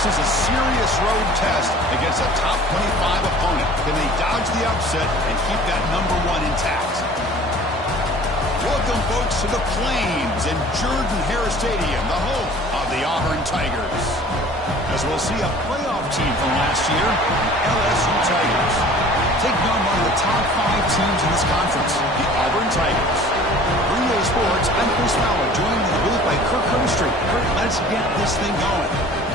This is a serious road test against a top 25 opponent. Can they dodge the upset and keep that #1 intact? Welcome, folks, to the Plains and Jordan-Hare Stadium, the home of the Auburn Tigers. As we'll see a playoff team from last year, the LSU Tigers. Taking on one of the top 5 teams in this conference, the Auburn Tigers. For EA Sports, I'm Chris Fowler, joined in the booth by Kirk Herbstreit. Kirk, let's get this thing going.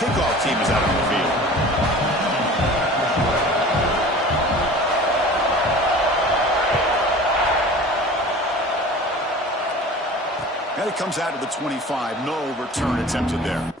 Kickoff team is out on the field. And it comes out of the 25. No return attempted there.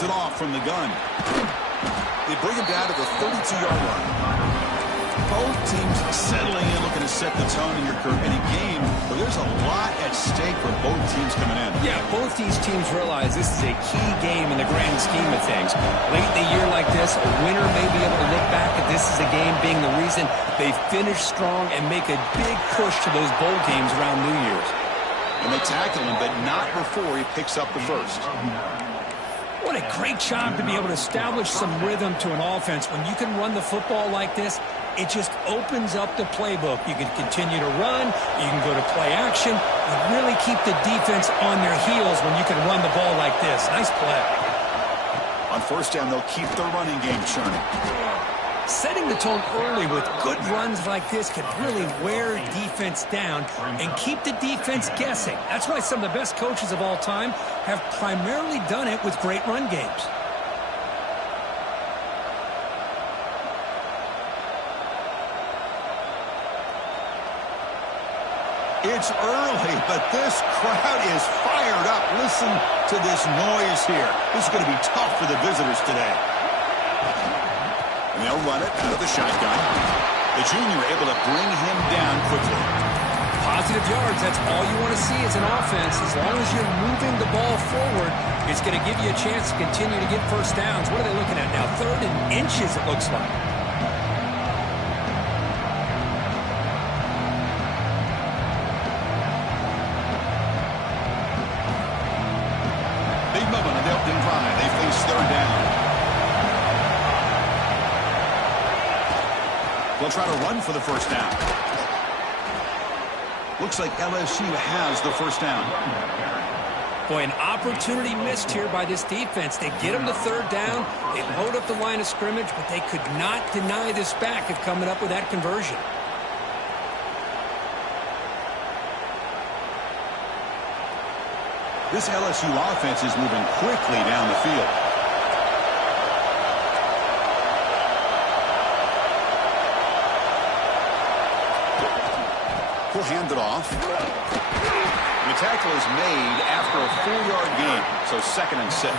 It off from the gun. They bring him down to the 32-yard line. Both teams settling in, looking to set the tone in a game where there's a lot at stake for both teams coming in. Yeah, both these teams realize this is a key game in the grand scheme of things. Late in a year like this, a winner may be able to look back at this as a game being the reason they finish strong and make a big push to those bowl games around New Year's. And they tackle him, but not before he picks up the first. What a great job to be able to establish some rhythm to an offense. When you can run the football like this, it just opens up the playbook. You can continue to run, you can go to play action, and really keep the defense on their heels when you can run the ball like this. Nice play. On first down, they'll keep the running game churning. Setting the tone early with good runs like this can really wear defense down and keep the defense guessing. That's why some of the best coaches of all time have primarily done it with great run games. It's early, but this crowd is fired up. Listen to this noise here. This is going to be tough for the visitors today. And they'll run it out of the shotgun. The junior able to bring him down quickly. Positive yards, that's all you want to see as an offense. As long as you're moving the ball forward, it's going to give you a chance to continue to get first downs. What are they looking at now? 3rd and inches, it looks like. Big moment on the opening drive. They face 3rd down. They'll try to run for the first down. Looks like LSU has the first down. Boy, an opportunity missed here by this defense. They get them to 3rd down. They load up the line of scrimmage, but they could not deny this back of coming up with that conversion. This LSU offense is moving quickly down the field. He'll hand it off. The tackle is made after a 4-yard gain, so 2nd and 6.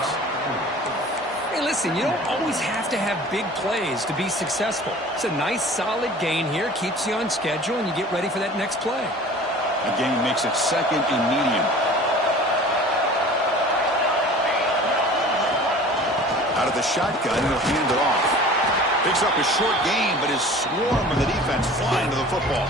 Hey, listen, you don't always have to have big plays to be successful. It's a nice, solid gain here. Keeps you on schedule, and you get ready for that next play. A gain makes it 2nd and medium. Out of the shotgun, he'll hand it off. Picks up a short gain, but his swarm of the defense flying to the football.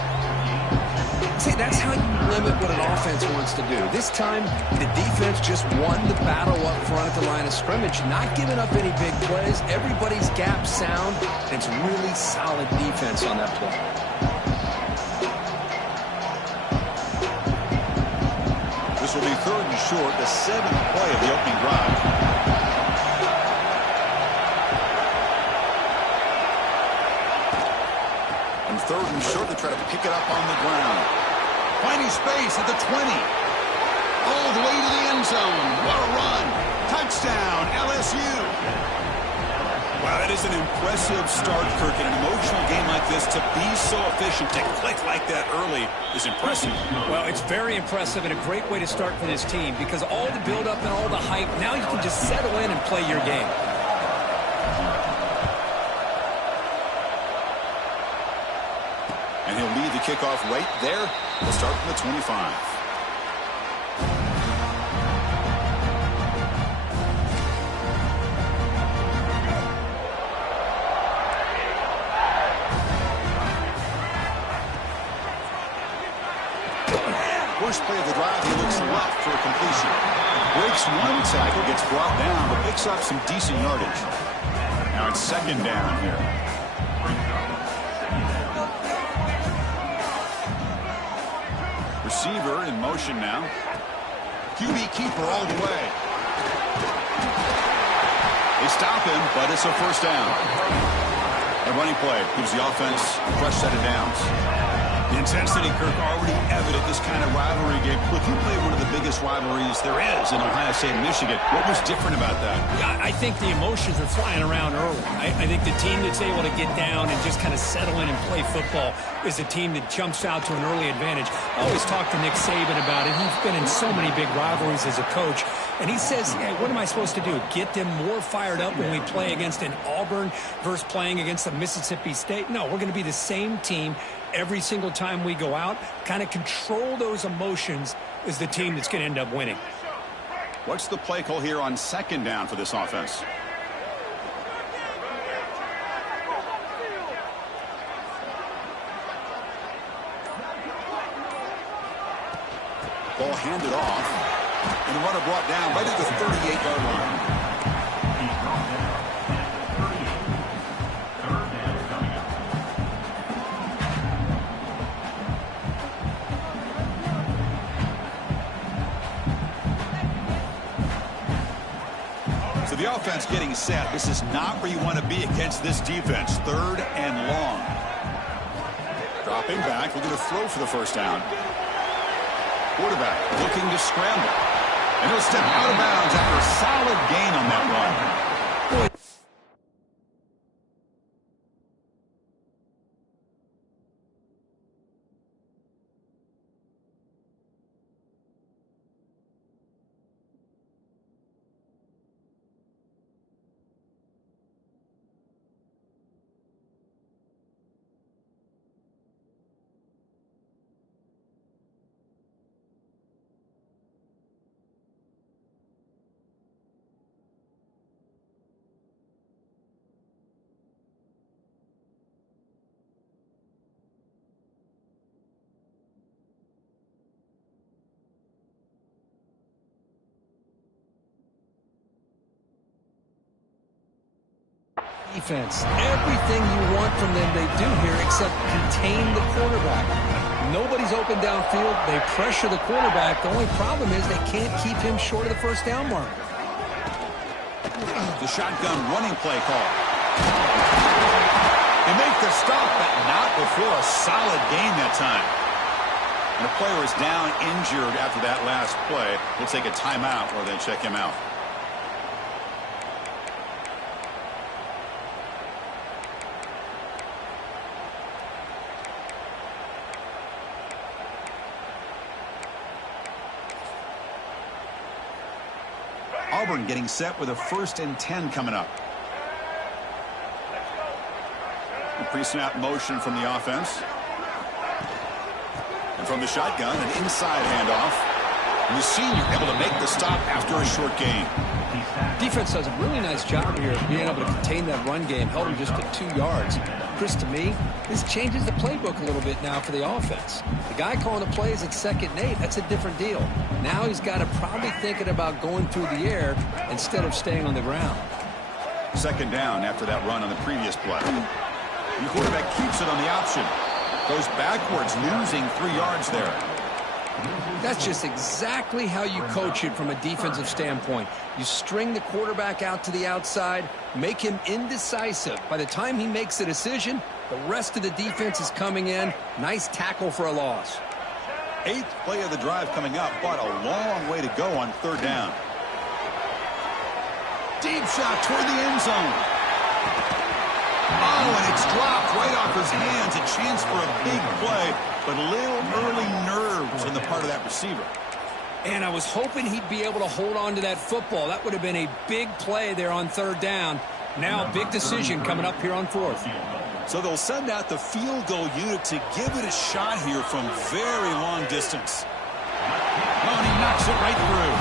See, that's how you limit what an offense wants to do. This time, the defense just won the battle up front at the line of scrimmage, not giving up any big plays. Everybody's gap sound, and it's really solid defense on that play. This will be 3rd and short, the 7th play of the opening drive. And 3rd and short, they try to pick it up on the ground. Finding space at the 20. All the way to the end zone. What a run. Touchdown, LSU. Wow, that is an impressive start, Kirk. In an emotional game like this, to be so efficient, to click like that early is impressive. Well, it's very impressive and a great way to start for this team because all the build-up and all the hype, now you can just settle in and play your game. And he'll lead the kickoff right there. We'll start from the 25. First play of the drive, he looks left for a completion. Breaks one tackle, gets brought down, but picks up some decent yardage. Now it's 2nd down here. Receiver in motion now. QB keeper all the way. They stop him, but it's a first down. A running play gives the offense a fresh set of downs. The intensity, Kirk, already evident this kind of rivalry game. Look, you played one of the biggest rivalries there is in Ohio State and Michigan. What was different about that? Yeah, I think the emotions are flying around early. I think the team that's able to get down and just kind of settle in and play football is the team that jumps out to an early advantage. I always talk to Nick Saban about it. He's been in so many big rivalries as a coach. And he says, hey, what am I supposed to do? Get them more fired up when we play against an Auburn versus playing against a Mississippi State? No, we're going to be the same team every single time we go out. Kind of control those emotions is the team that's going to end up winning. What's the play call here on second down for this offense? Ball handed off, and the runner brought down right at the 38-yard line. So the offense getting set. This is not where you want to be against this defense. Third and long. Dropping back, looking to throw for the first down. Quarterback looking to scramble. And he'll step out of bounds after a solid gain on that run. Defense. Everything you want from them they do here except contain the quarterback. Nobody's open downfield. They pressure the quarterback. The only problem is they can't keep him short of the first down mark. The shotgun running play call. They make the stop, but not before a solid gain that time. And the player is down injured after that last play. We'll take a timeout or then check him out. Auburn getting set with a 1st and 10 coming up. A pre-snap motion from the offense. And from the shotgun, an inside handoff. And the senior able to make the stop after a short gain. Defense does a really nice job here of being able to contain that run game. Held him just to 2 yards. Chris, to me, this changes the playbook a little bit now for the offense. The guy calling the plays at 2nd and 8, that's a different deal. Now he's got to probably thinking about going through the air instead of staying on the ground. 2nd down after that run on the previous play. The quarterback keeps it on the option. Goes backwards, losing 3 yards there. That's just exactly how you coach it from a defensive standpoint. You string the quarterback out to the outside, make him indecisive. By the time he makes a decision, the rest of the defense is coming in. Nice tackle for a loss. 8th play of the drive coming up, but a long way to go on 3rd down. Deep shot toward the end zone. Oh, and it's dropped right off his hands. A chance for a big play, but a little early nerves on the part of that receiver. And I was hoping he'd be able to hold on to that football. That would have been a big play there on 3rd down. Now a big decision coming up here on 4th. So they'll send out the field goal unit to give it a shot here from very long distance. Oh, and he knocks it right through.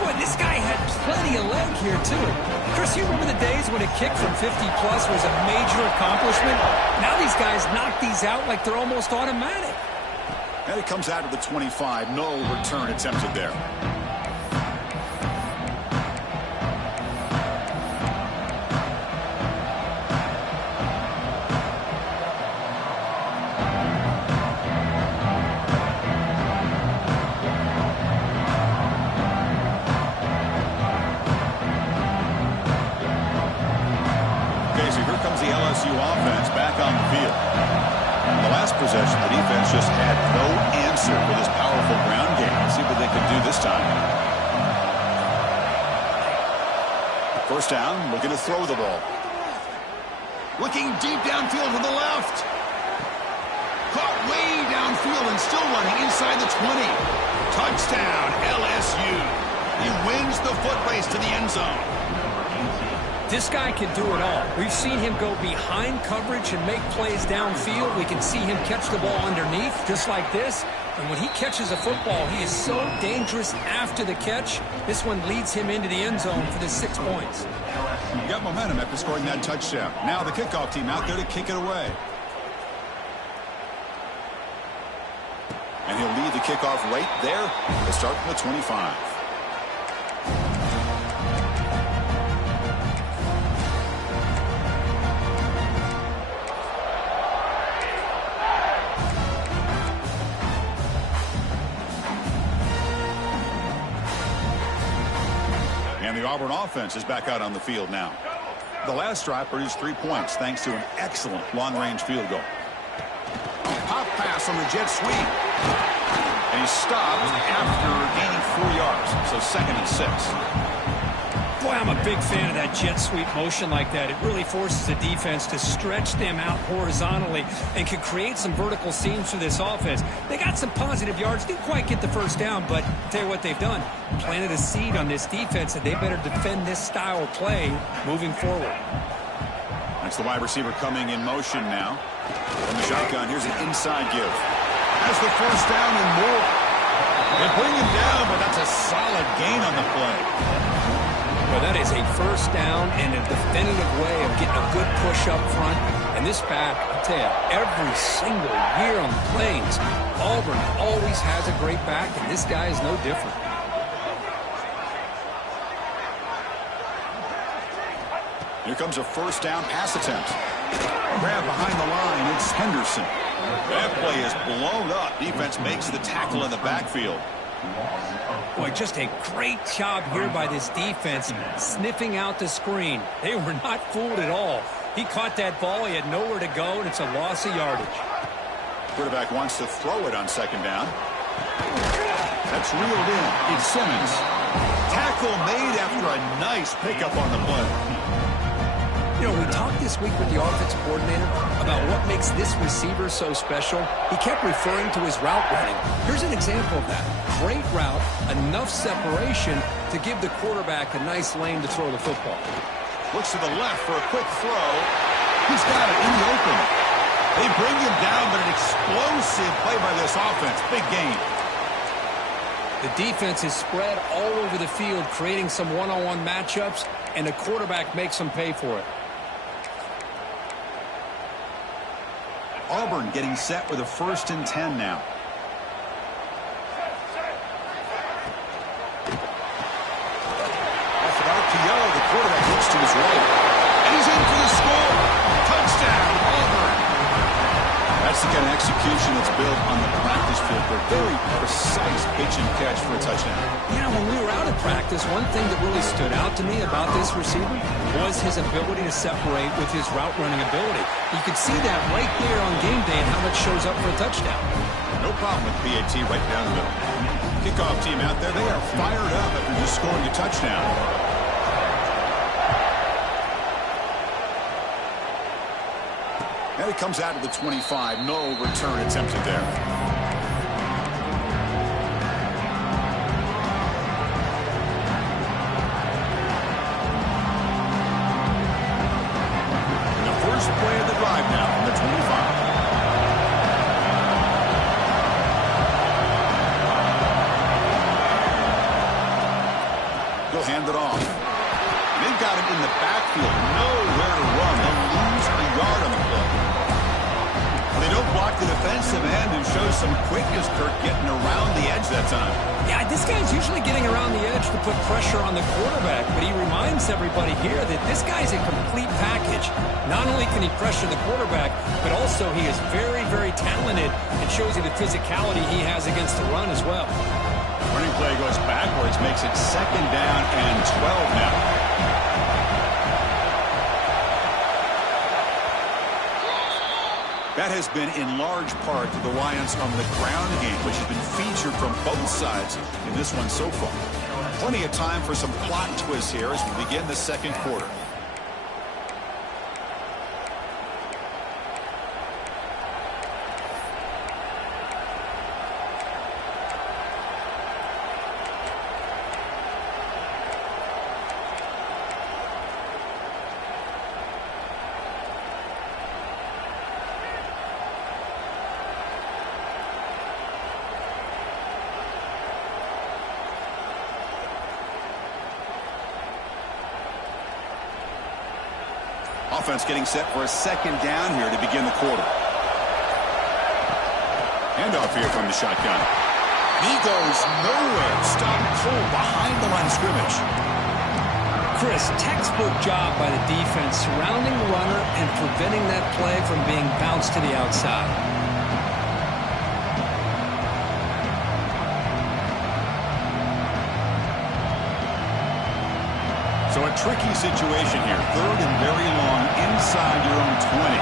Boy, this guy had plenty of leg here, too. Chris, you remember the days when a kick from 50-plus was a major accomplishment? Now these guys knock these out like they're almost automatic. And it comes out of the 25. No return attempted there. possession, the defense just had no answer for this powerful ground game. Let's see what they can do this time. First down, looking to throw the ball. Looking deep downfield to the left. Caught way downfield and still running inside the 20. Touchdown, LSU. He wins the foot race to the end zone. This guy can do it all. We've seen him go behind coverage and make plays downfield. We can see him catch the ball underneath, just like this. And when he catches a football, he is so dangerous after the catch. This one leads him into the end zone for the 6 points. You got momentum after scoring that touchdown. Now the kickoff team out there to kick it away. And he'll lead the kickoff right there to start from the 25. And the Auburn offense is back out on the field now. The last drive produced 3 points thanks to an excellent long-range field goal. Pop pass on the jet sweep. And he's stopped after gaining 4 yards. So 2nd and 6. Boy, I'm a big fan of that jet sweep motion like that. It really forces the defense to stretch them out horizontally and can create some vertical seams for this offense. They got some positive yards. Didn't quite get the first down, but I'll tell you what they've done. Planted a seed on this defense, and they better defend this style of play moving forward. That's the wide receiver coming in motion now. From the shotgun, here's an inside give. Has the first down and more. They bring him down, but that's a solid gain on the play. Well, that is a first down and a definitive way of getting a good push up front. And this back, I'll tell you, every single year on the Plains, Auburn always has a great back, and this guy is no different. Here comes a first down pass attempt. Grab behind the line, it's Henderson. That play is blown up. Defense makes the tackle in the backfield. Boy, just a great job here by this defense, sniffing out the screen. They were not fooled at all. He caught that ball, he had nowhere to go, and it's a loss of yardage. Quarterback wants to throw it on 2nd down. That's reeled in. It's Simmons. Tackle made after a nice pickup on the play. You know, we talked this week with the offensive coordinator about what makes this receiver so special. He kept referring to his route running. Here's an example of that. Great route, enough separation to give the quarterback a nice lane to throw the football. Looks to the left for a quick throw. He's got it in the open. They bring him down, but an explosive play by this offense. Big gain. The defense is spread all over the field, creating some one-on-one matchups, and the quarterback makes them pay for it. Auburn getting set with a 1st and 10 now. Off an RPO, the quarterback looks to his right. And he's in for the score. Touchdown, Auburn. That's the kind of execution that's built on the practice field. For very precise pitch and catch for a touchdown. Yeah, when we were out of practice, one thing that really stood out to me about this receiver was his ability to separate with his route running ability. You could see that right there on game day and how that shows up for a touchdown. No problem with PAT right down the middle. Kickoff team out there, they are fired up after just scoring a touchdown. And it comes out to the 25. No return attempted there. Play of the drive now from the 25. He'll hand it off. They've got him in the backfield. Nowhere to run. They'll lose a yard on the play. They don't block the defensive end, who shows some quickness, Kirk, getting around the edge that time. Yeah, this guy's usually getting around the edge to put pressure on the quarterback, but he reminds everybody here that this guy's a complete package. Not only can he pressure the quarterback, but also he is very, very talented and shows you the physicality he has against the run as well. Running play goes backwards, makes it 2nd down and 12 now. That has been in large part the reliance on the ground game, which has been featured from both sides in this one so far. Plenty of time for some plot twists here as we begin the second quarter. Offense getting set for a second down here to begin the quarter. Handoff here from the shotgun. He goes nowhere. Stop cold behind the line of scrimmage. Chris, textbook job by the defense surrounding the runner and preventing that play from being bounced to the outside. So a tricky situation here. Third and very long inside your own 20.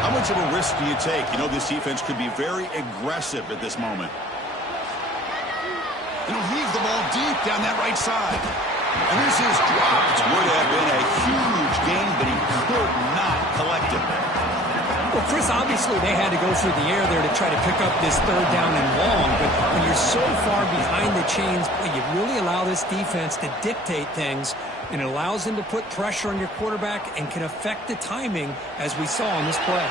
How much of a risk do you take? You know, this defense could be very aggressive at this moment. And he'll heave the ball deep down that right side. And this is dropped. Would have been a huge gain, but he could not collect it. Well, Chris, obviously they had to go through the air there to try to pick up this third down and long, but when you're so far behind the chains, you really allow this defense to dictate things, and it allows them to put pressure on your quarterback and can affect the timing, as we saw on this play.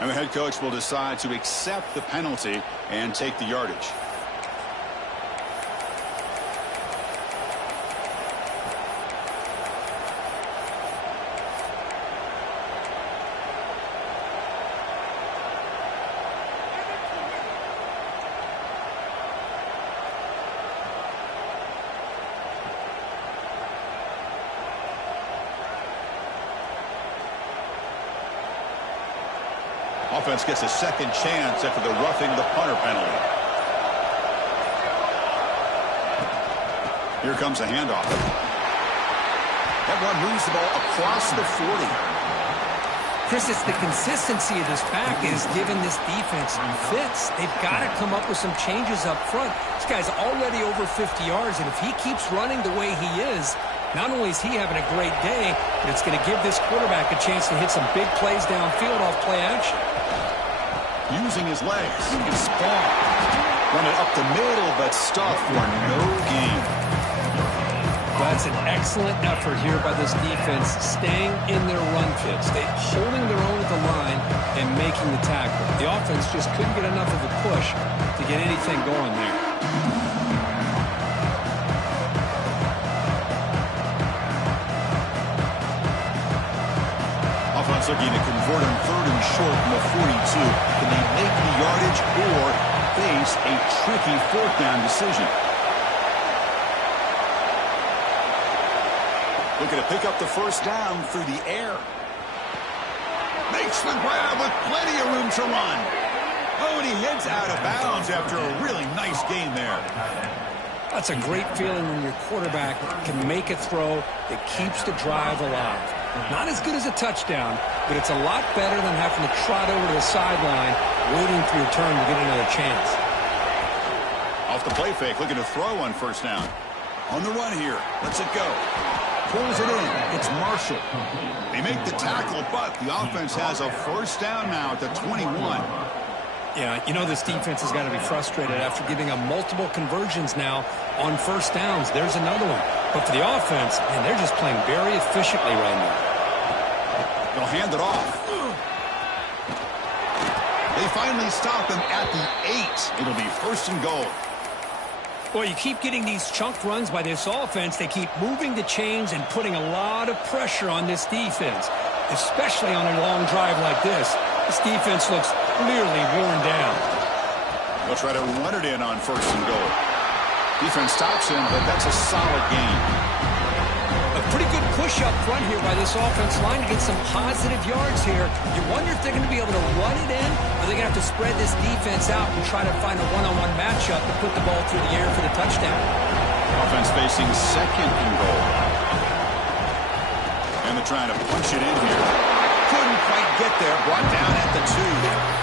And the head coach will decide to accept the penalty and take the yardage. Offense gets a second chance after the roughing the punter penalty. Here comes a handoff. That one moves the ball across the 40. Chris, it's the consistency of this pack is giving this defense fits. They've got to come up with some changes up front. This guy's already over 50 yards, and if he keeps running the way he is, not only is he having a great day, but it's going to give this quarterback a chance to hit some big plays downfield off play action. Using his legs, it's Spawn. Run it up the middle, but stuff for no gain. That's an excellent effort here by this defense, staying in their run fits. They're holding their own at the line and making the tackle. The offense just couldn't get enough of a push to get anything going there. Offense looking to convert on third and short from the 42. Can they make the yardage or face a tricky fourth down decision? Looking to pick up the first down through the air. Makes the grab with plenty of room to run. Oh, and he heads out of bounds after a really nice gain there. That's a great feeling when your quarterback can make a throw that keeps the drive alive. Not as good as a touchdown, but it's a lot better than having to trot over to the sideline, waiting for your turn to get another chance. Off the play fake, looking to throw on first down. On the run here, lets it go. Pulls it in, it's Marshall. They make the tackle, but the offense has a first down now at the 21. Yeah, you know this defense has got to be frustrated after giving up multiple conversions now on first downs. There's another one. But for the offense, man, they're just playing very efficiently right now. They'll hand it off. They finally stop him at the 8. It'll be first and goal. Boy, you keep getting these chunk runs by this offense. They keep moving the chains and putting a lot of pressure on this defense, especially on a long drive like this. This defense looks clearly worn down. They'll try to run it in on first and goal. Defense stops him, but that's a solid gain. A pretty good push up front here by this offense line to get some positive yards here. You wonder if they're going to be able to run it in, or they're going to have to spread this defense out and try to find a one-on-one matchup to put the ball through the air for the touchdown. Offense facing second and goal. And they're trying to punch it in here. Couldn't quite get there. Brought down at the 2.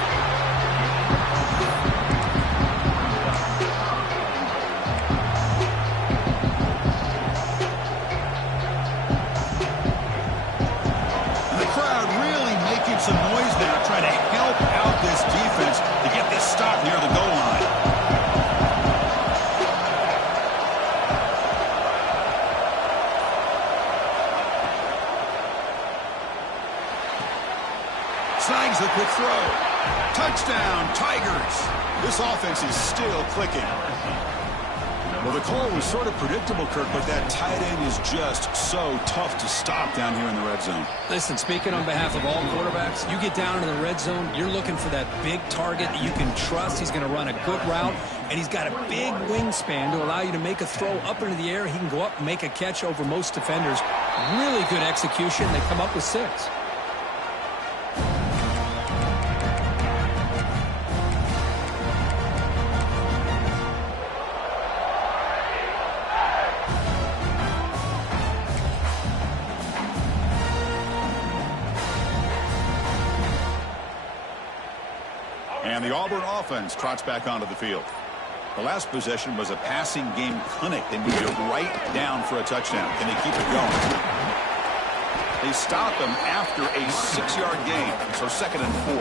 Some noise now, trying to help out this defense to get this stop near the goal line. Snags the quick throw. Touchdown, Tigers. This offense is still clicking. Well, the call was sort of predictable, Kirk, but that tight end is just so tough to stop down here in the red zone. Listen, speaking on behalf of all quarterbacks, you get down in the red zone, you're looking for that big target that you can trust. He's going to run a good route, and he's got a big wingspan to allow you to make a throw up into the air. He can go up and make a catch over most defenders. Really good execution. They come up with 6. And the Auburn offense trots back onto the field. The last possession was a passing game clinic. They moved it right down for a touchdown. Can they keep it going? They stop him after a 6-yard gain, so 2nd and 4.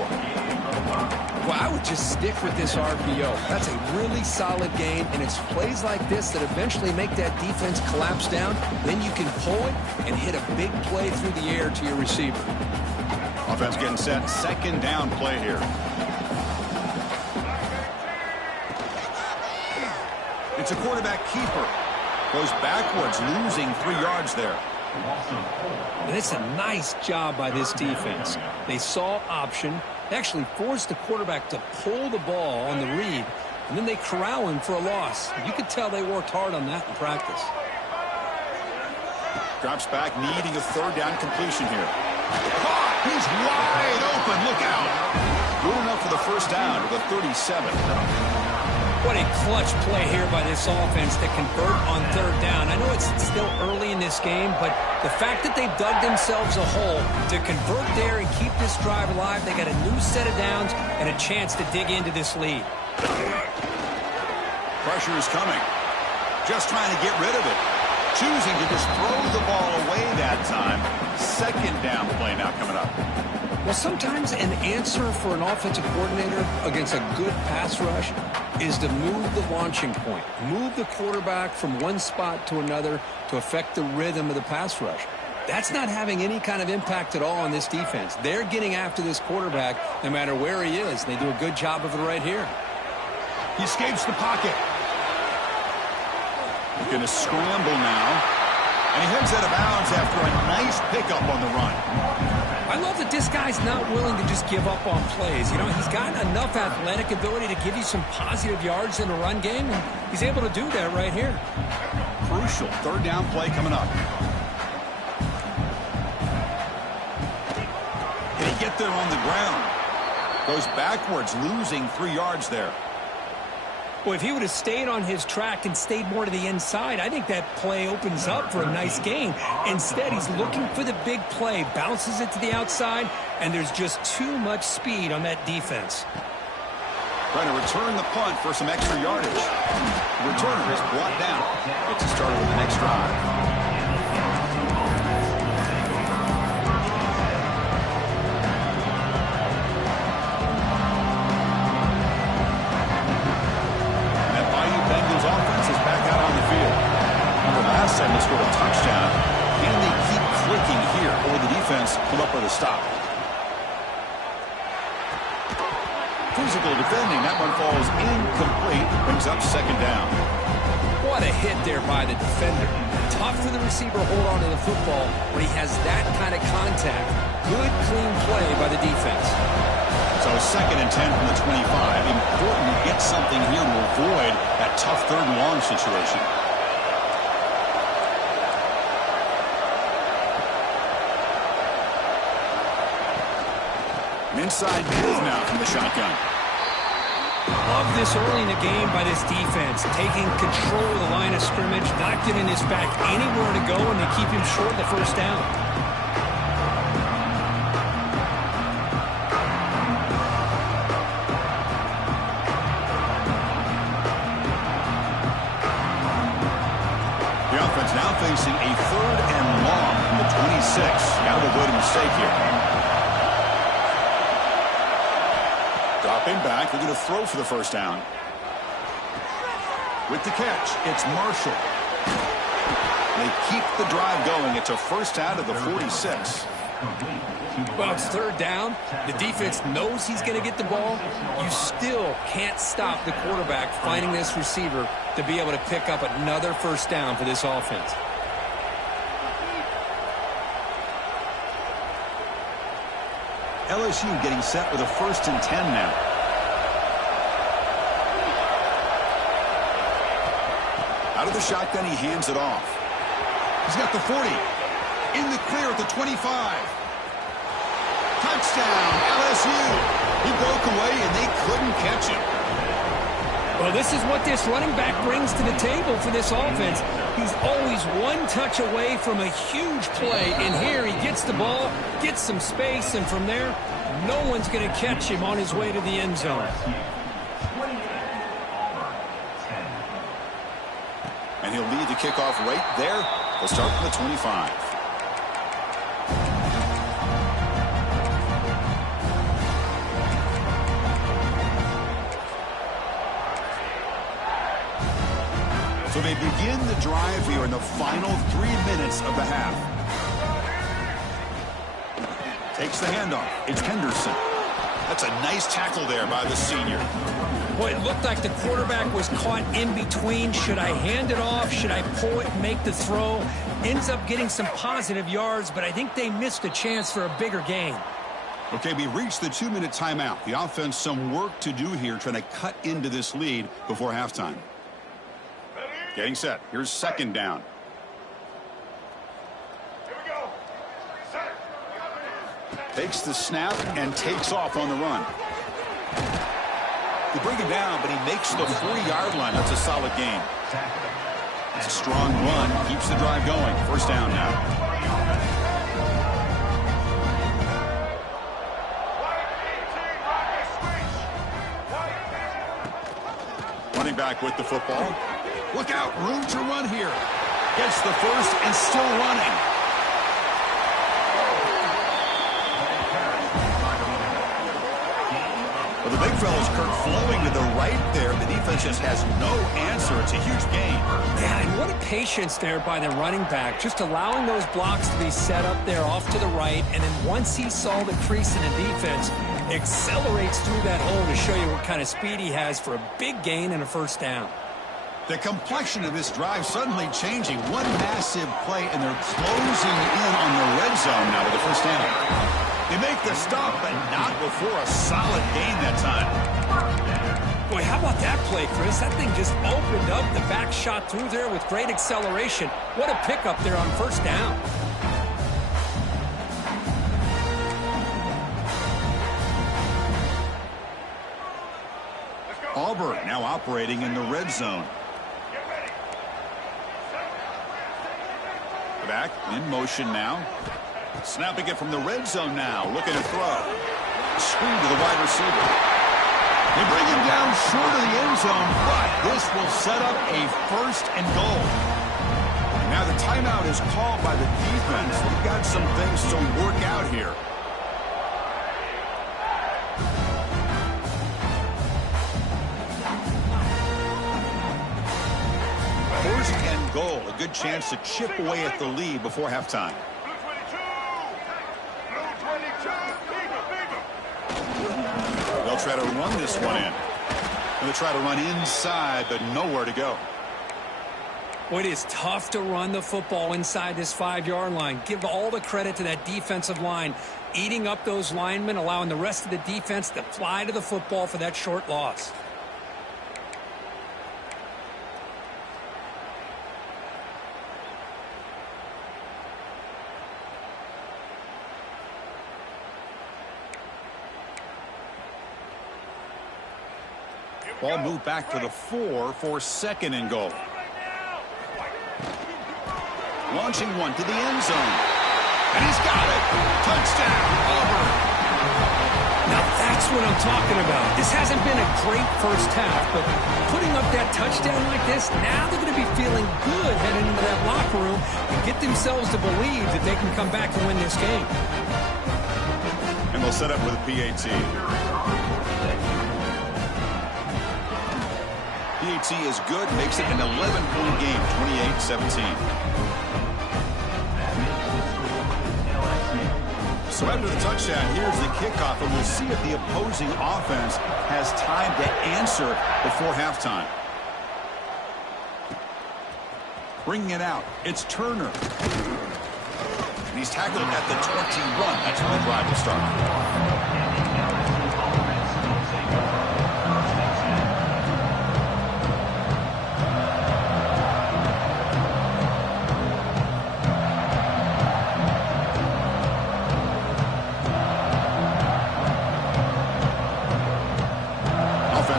Well, I would just stick with this RPO. That's a really solid game, and it's plays like this that eventually make that defense collapse down. Then you can pull it and hit a big play through the air to your receiver. Offense getting set. 2nd down play here. It's a quarterback keeper. Goes backwards, losing 3 yards there. And it's a nice job by this defense. They saw option. They actually forced the quarterback to pull the ball on the read, and then they corral him for a loss. You could tell they worked hard on that in practice. Drops back, needing a 3rd down completion here. Caught! He's wide open. Look out. Good enough for the 1st down to the 37. What a clutch play here by this offense to convert on 3rd down. I know it's still early in this game, but the fact that they've dug themselves a hole to convert there and keep this drive alive, they got a new set of downs and a chance to dig into this lead. Pressure is coming. Just trying to get rid of it. Choosing to just throw the ball away that time. 2nd down play now coming up. Well, sometimes an answer for an offensive coordinator against a good pass rush is to move the launching point, move the quarterback from one spot to another to affect the rhythm of the pass rush. That's not having any kind of impact at all on this defense. They're getting after this quarterback no matter where he is. They do a good job of it right here. He escapes the pocket. He's going to scramble now. And he heads out of bounds after a nice pickup on the run. I love that this guy's not willing to just give up on plays. You know, he's got enough athletic ability to give you some positive yards in the run game, and he's able to do that right here. Crucial 3rd down play coming up. Can he get there on the ground? Goes backwards, losing 3 yards there. Well, if he would have stayed on his track and stayed more to the inside, I think that play opens up for a nice gain. Instead, he's looking for the big play, bounces it to the outside, and there's just too much speed on that defense. Trying to return the punt for some extra yardage. The returner is brought down. Gets started with the next drive. They scored a touchdown. Can they keep clicking here, or the defense come up with a stop? Physical defending. That one falls incomplete. Brings up 2nd down. What a hit there by the defender. Tough for the receiver to hold on to the football when he has that kind of contact. Good, clean play by the defense. So 2nd and 10 from the 25. Important to get something here to avoid that tough 3rd and long situation. Inside move now from the shotgun. Love this early in the game by this defense. Taking control of the line of scrimmage, not giving this back anywhere to go, and they keep him short of the 1st down. now facing a 3rd and long from the 26. Got to avoid a mistake here. Dropping back. They're going to throw for the first down. With the catch, it's Marshall. They keep the drive going. It's a first out of the 46. Well, it's 3rd down. The defense knows he's going to get the ball. You still can't stop the quarterback finding this receiver to be able to pick up another first down for this offense. LSU getting set with a 1st and 10 now. Out of the shotgun, he hands it off. He's got the 40. In the clear at the 25. Touchdown, LSU. He broke away, and they couldn't catch him. Well, this is what this running back brings to the table for this offense. He's always one touch away from a huge play. And here he gets the ball, gets some space, and from there, no one's going to catch him on his way to the end zone. And he'll lead the kickoff right there. They'll start from the 25. So they begin the drive here in the final 3 minutes of the half. Takes the handoff. It's Henderson. That's a nice tackle there by the senior. Boy, it looked like the quarterback was caught in between. Should I hand it off? Should I pull it and make the throw? Ends up getting some positive yards, but I think they missed a chance for a bigger gain. Okay, we reached the 2-minute timeout. The offense some work to do here trying to cut into this lead before halftime. Getting set. Here's 2nd down. Here we go. Set. Takes the snap and takes off on the run. They bring him down, but he makes the 40-yard line. That's a solid gain. It's a strong run. Keeps the drive going. First down now. Running back with the football. Look out, room to run here. Gets the first and still running. Well, the big fella's Kurt flowing to the right there. The defense just has no answer. It's a huge gain. Yeah, and what a patience there by the running back. Just allowing those blocks to be set up there off to the right. And then once he saw the crease in the defense, accelerates through that hole to show you what kind of speed he has for a big gain and a first down. The complexion of this drive suddenly changing. One massive play, and they're closing in on the red zone now with the first down. They make the stop, but not before a solid gain that time. Boy, how about that play, Chris? That thing just opened up. The back shot through there with great acceleration. What a pickup there on first down. Auburn now operating in the red zone. Back in motion now. Snapping it from the red zone now. Looking to throw. Screen to the wide receiver. They bring him down short of the end zone, but this will set up a 1st and goal. Now the timeout is called by the defense. They've got some things to work out here. First and goal. A good chance to chip away at the lead before halftime. They'll try to run this one in. They'll try to run inside, but nowhere to go. Boy, it is tough to run the football inside this 5-yard line. Give all the credit to that defensive line, eating up those linemen, allowing the rest of the defense to fly to the football for that short loss. Ball moved back to the 4 for 2nd and goal. Launching one to the end zone. And he's got it. Touchdown, Auburn. Now That's what I'm talking about. This hasn't been a great first half, but putting up that touchdown like this, now they're going to be feeling good heading into that locker room and get themselves to believe that they can come back and win this game. And they'll set up with a PAT. PAT is good, makes it an 11-point game, 28-17. So after the touchdown, here's the kickoff, and we'll see if the opposing offense has time to answer before halftime. Bringing it out, it's Turner. And he's tackled at the 21. That's when the drive will start.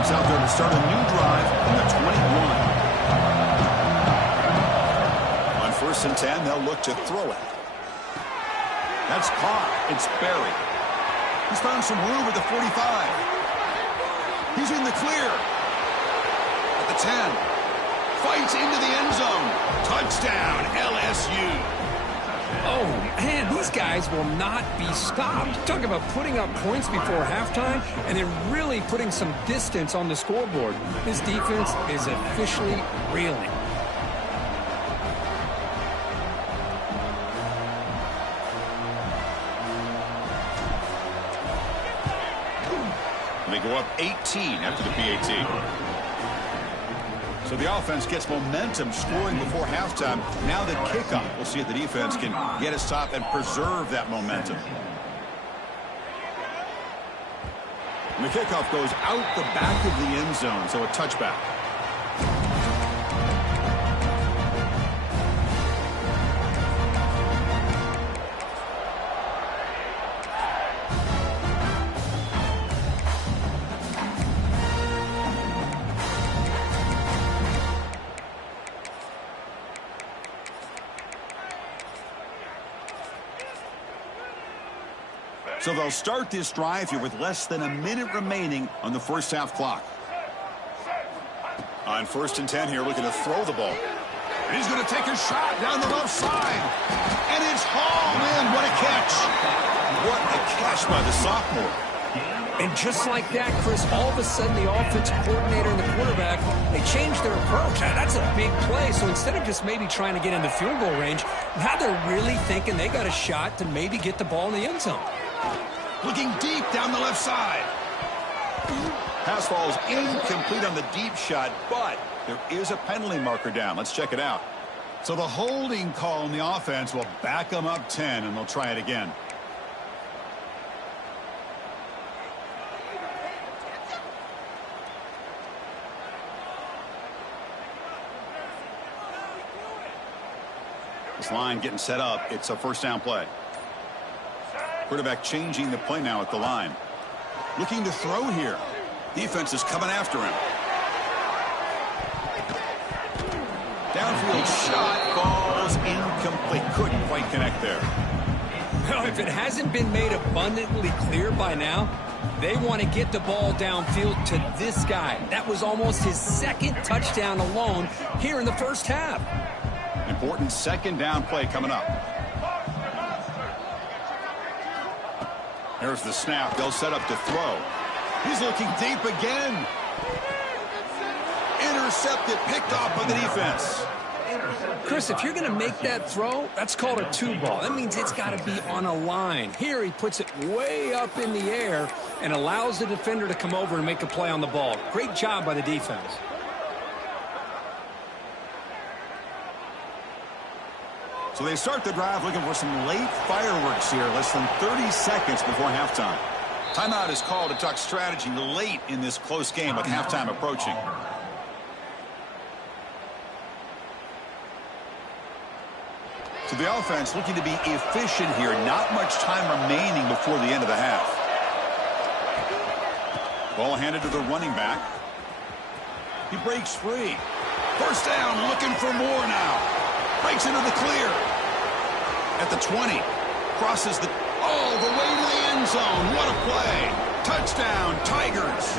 Out there to start a new drive in the 21. On 1st and 10, they'll look to throw it. That's caught. It's Berry. He's found some room at the 45. He's in the clear. At the 10. Fights into the end zone. Touchdown, LSU. Oh, man, these guys will not be stopped. Talk about putting up points before halftime and then really putting some distance on the scoreboard. This defense is officially reeling. They go up 18 after the PAT. So the offense gets momentum scoring before halftime. Now the kickoff. We'll see if the defense can get a stop and preserve that momentum. And the kickoff goes out the back of the end zone, so a touchback. So they'll start this drive here with less than a minute remaining on the first half clock. On 1st and 10 here, looking to throw the ball. And he's going to take a shot down the left side. And it's hauled in. What a catch. What a catch by the sophomore. And just like that, Chris, all of a sudden the offensive coordinator and the quarterback, they changed their approach. That's a big play. So instead of just maybe trying to get in the field goal range, now they're really thinking they got a shot to maybe get the ball in the end zone. Looking deep down the left side. Pass falls incomplete on the deep shot, but there is a penalty marker down. Let's check it out. So the holding call on the offense will back them up 10, and they'll try it again. This line getting set up. It's a first down play. Quarterback changing the play now at the line. Looking to throw here. Defense is coming after him. Downfield shot falls incomplete. Couldn't quite connect there. Well, if it hasn't been made abundantly clear by now, they want to get the ball downfield to this guy. That was almost his second touchdown alone here in the first half. Important second down play coming up. Here's the snap. They'll set up to throw. He's looking deep again. Intercepted, picked off by the defense. Chris, if you're going to make that throw, that's called a two ball. That means it's got to be on a line. Here he puts it way up in the air and allows the defender to come over and make a play on the ball. Great job by the defense. So they start the drive looking for some late fireworks here, less than 30 seconds before halftime. Timeout is called to talk strategy late in this close game with halftime approaching. So the offense looking to be efficient here. Not much time remaining before the end of the half. Ball handed to the running back. He breaks free. First down, looking for more now. Breaks into the clear. At the 20. Crosses the... Oh, the way to the end zone. What a play. Touchdown, Tigers.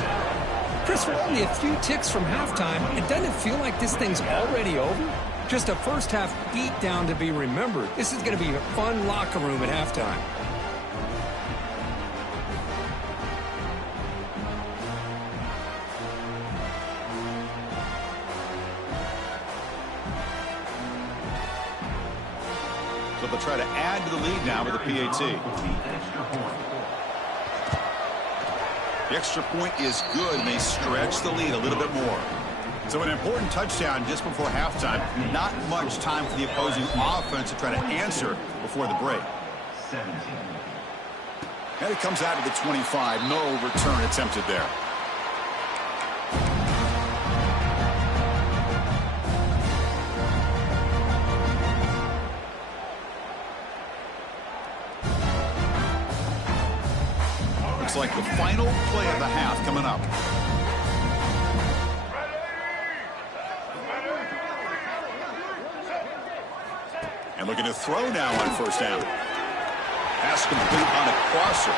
Chris, we're only a few ticks from halftime. It doesn't feel like this thing's already over. Just a first-half beatdown to be remembered. This is going to be a fun locker room at halftime. So they'll try to add to the lead now with a PAT. The extra point is good, and they stretch the lead a little bit more. So an important touchdown just before halftime. Not much time for the opposing offense to try to answer before the break. And it comes out to the 25. No return attempted there. Looks like the final play of the half coming up. And looking to throw now on first down. Pass complete on a crosser.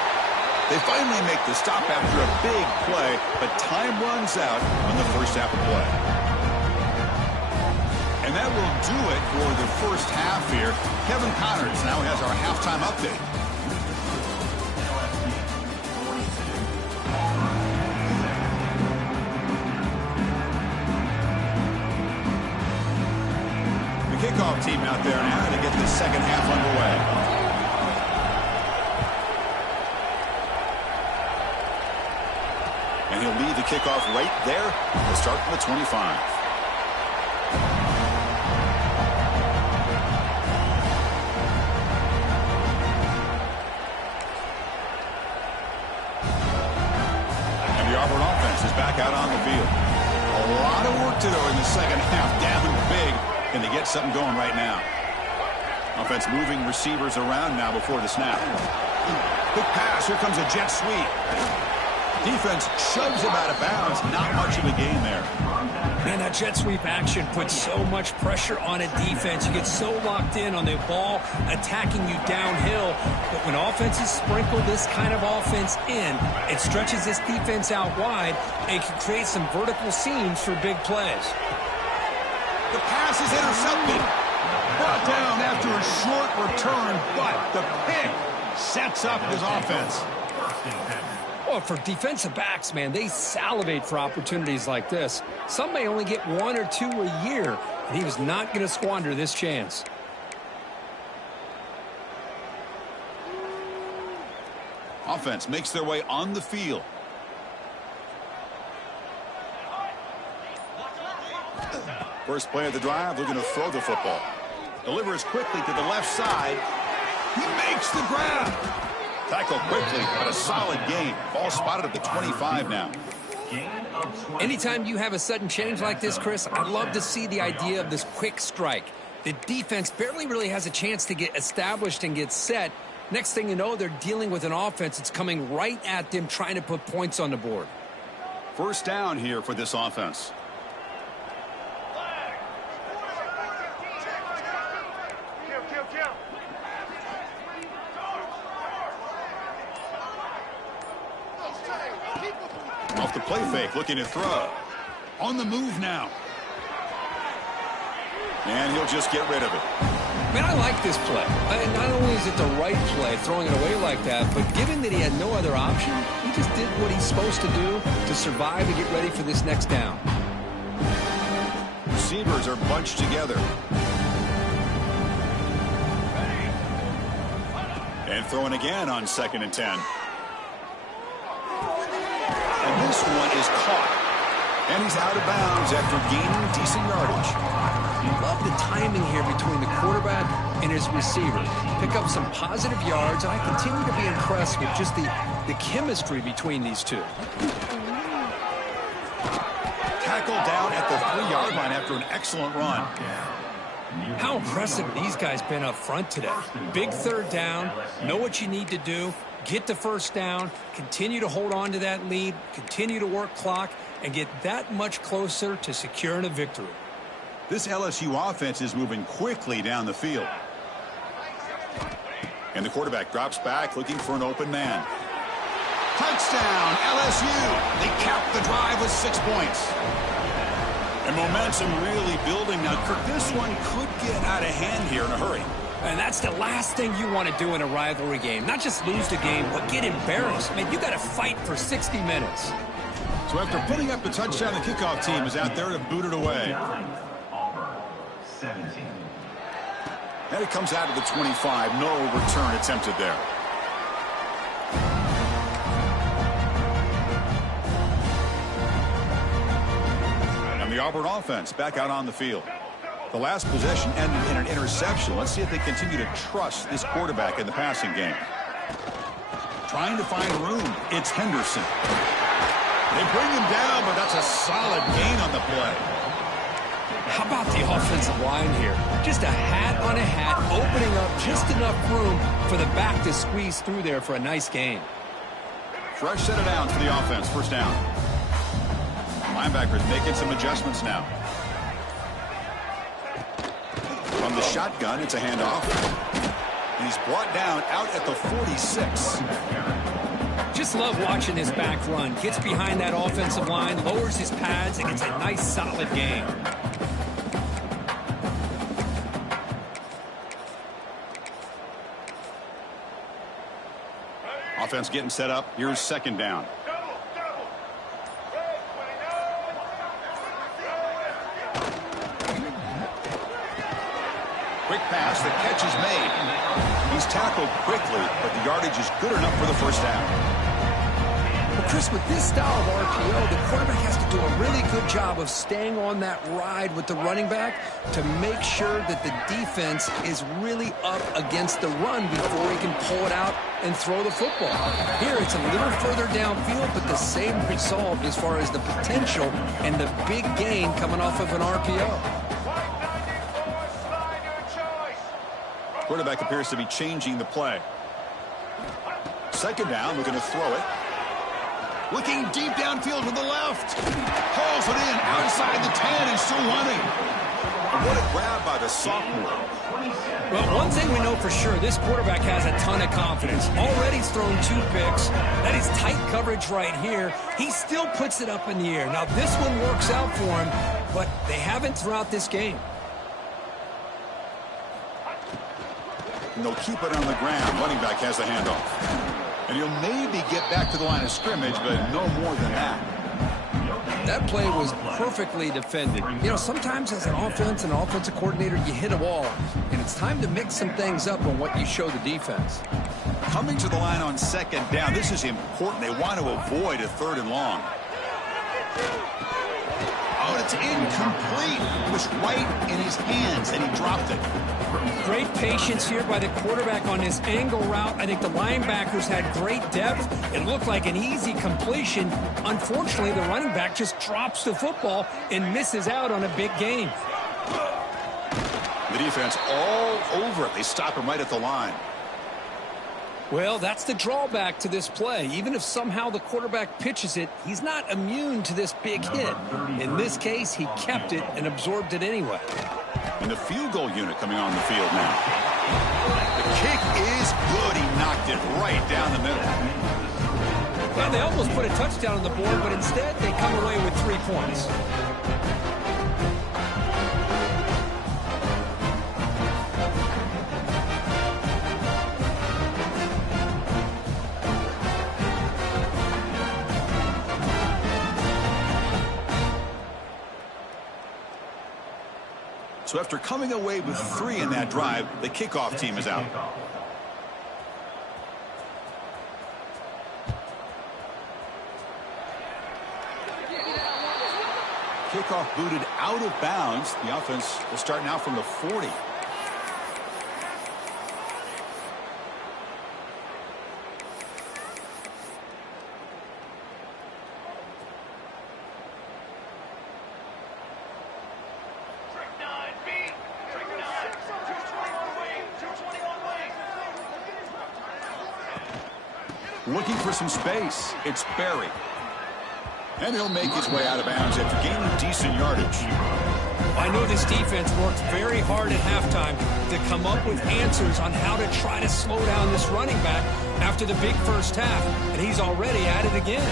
They finally make the stop after a big play, but time runs out on the first half of play. And that will do it for the first half here. Kevin Connors now has our halftime update. Kickoff team out there now to get the second half underway. And he'll lead the kickoff right there. We'll start from the 25. And the Auburn offense is back out on the field. A lot of work to do in the second half. Down big. Can they get something going right now? Offense moving receivers around now before the snap. Quick pass. Here comes a jet sweep. Defense shoves him out of bounds. Not much of a gain there. Man, that jet sweep action puts so much pressure on a defense. You get so locked in on the ball attacking you downhill. But when offenses sprinkle this kind of offense in, it stretches this defense out wide and can create some vertical seams for big plays. The pass is intercepted. Brought down after a short return, but the pick sets up his offense. Well, for defensive backs, man, they salivate for opportunities like this. Some may only get one or two a year, and he was not going to squander this chance. Offense makes their way on the field. First play of the drive, looking to throw the football. Delivers quickly to the left side. He makes the grab. Tackle quickly, but a solid gain. Ball spotted at the 25 now. Anytime you have a sudden change like this, Chris, I love to see the idea of this quick strike. The defense barely really has a chance to get established and get set. Next thing you know, they're dealing with an offense that's coming right at them, trying to put points on the board. First down here for this offense. Off the play fake, looking to throw. On the move now. And he'll just get rid of it. Man, I like this play. Not only is it the right play, throwing it away like that, but given that he had no other option, he just did what he's supposed to do to survive and get ready for this next down. Receivers are bunched together. And throwing again on 2nd and 10. And this one is caught. And he's out of bounds after gaining decent yardage. Love the timing here between the quarterback and his receiver. Pick up some positive yards, and I continue to be impressed with just the chemistry between these two. Tackled down at the 3-yard line after an excellent run. How impressive these guys been up front today. Big third down, know what you need to do, get the first down, continue to hold on to that lead, continue to work clock, and get that much closer to securing a victory. This LSU offense is moving quickly down the field. And the quarterback drops back looking for an open man. Touchdown, LSU. They cap the drive with 6 points. And momentum really building. Now, Kirk, this one could get out of hand here in a hurry. And that's the last thing you want to do in a rivalry game. Not just lose the game, but get embarrassed. Man, you got to fight for 60 minutes. So after putting up the touchdown, the kickoff team is out there to boot it away. Auburn, 17. And it comes out of the 25. No return attempted there. And the Auburn offense back out on the field. The last possession ended in an interception. Let's see if they continue to trust this quarterback in the passing game. Trying to find room. It's Henderson. They bring him down, but that's a solid gain on the play. How about the offensive line here? Just a hat on a hat, opening up just enough room for the back to squeeze through there for a nice gain. Fresh set of downs for the offense. First down. Linebackers making some adjustments now. From the shotgun, it's a handoff. And he's brought down out at the 46. Just love watching this back run. Gets behind that offensive line, lowers his pads, and gets a nice solid gain. Offense getting set up. Here's second down. Quick pass, the catch is made. He's tackled quickly, but the yardage is good enough for the first down. Well, Chris, with this style of RPO, the quarterback has to do a really good job of staying on that ride with the running back to make sure that the defense is really up against the run before he can pull it out and throw the football. Here, it's a little further downfield, but the same result as far as the potential and the big gain coming off of an RPO. Quarterback appears to be changing the play. Second down, looking to throw it. Looking deep downfield to the left. Hauls it in outside the 10 and still running. What a grab by the sophomore. Well, one thing we know for sure, this quarterback has a ton of confidence. Already he's thrown 2 picks. That is tight coverage right here. He still puts it up in the air. Now, this one works out for him, but they haven't throughout this game. And they'll keep it on the ground. Running back has the handoff. And he'll maybe get back to the line of scrimmage, but no more than that. That play was perfectly defended. You know, sometimes as an offense and offensive coordinator, you hit a wall, and it's time to mix some things up on what you show the defense. Coming to the line on second down, this is important. They want to avoid a third and long. Oh, it's incomplete. It was right in his hands, and he dropped it. Great patience here by the quarterback on this angle route. I think the linebackers had great depth. It looked like an easy completion. Unfortunately, the running back just drops the football and misses out on a big gain. The defense all over it. They stop him right at the line. Well, that's the drawback to this play. Even if somehow the quarterback pitches it, he's not immune to this big hit. In this case, he kept it and absorbed it anyway. And the field goal unit coming on the field now. The kick is good. He knocked it right down the middle. Well, they almost put a touchdown on the board, but instead they come away with 3 points. So after coming away with 3 in that drive, the kickoff team is out. Kickoff booted out of bounds. The offense will start now from the 40. Looking for some space. It's Berry. And he'll make his way out of bounds after gaining decent yardage. I know this defense worked very hard at halftime to come up with answers on how to try to slow down this running back after the big first half, and he's already at it again.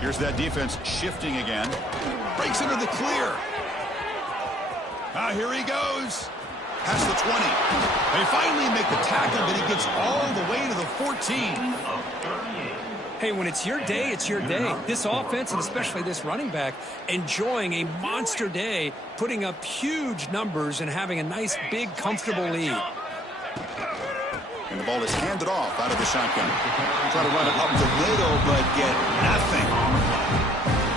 Here's that defense shifting again. Breaks into the clear. Here he goes. Past the 20. They finally make the tackle, but he gets all the way to the 14. Hey, when it's your day, it's your day. This offense, and especially this running back, enjoying a monster day, putting up huge numbers and having a nice, big, comfortable lead. And the ball is handed off out of the shotgun. Try to run it up the middle, but get nothing.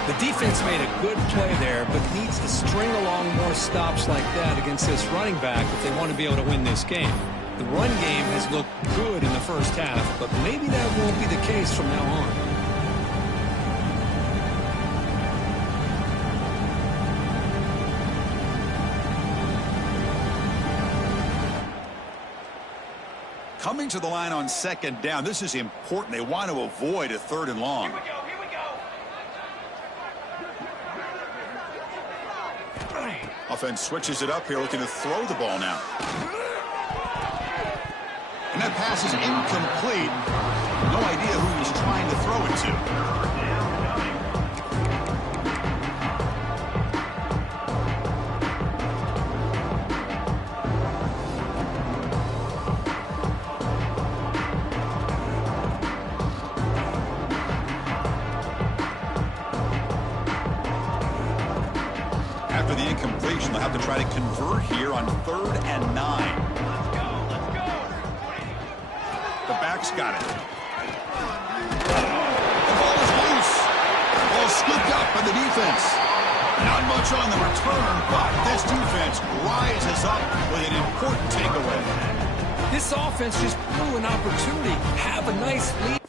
The defense made a good play there, but needs to string along more stops like that against this running back if they want to be able to win this game. The run game has looked good in the first half, but maybe that won't be the case from now on. Coming to the line on second down. This is important. They want to avoid a third and long. Here we go. Offense switches it up here, looking to throw the ball now. And that pass is incomplete. No idea who he's trying to throw it to. After the incompletion, they'll have to try to convert here on 3rd and 9. Let's go. The back's got it. The ball is loose. The ball scooped up by the defense. Not much on the return, but this defense rises up with an important takeaway. This offense just blew an opportunity. Have a nice lead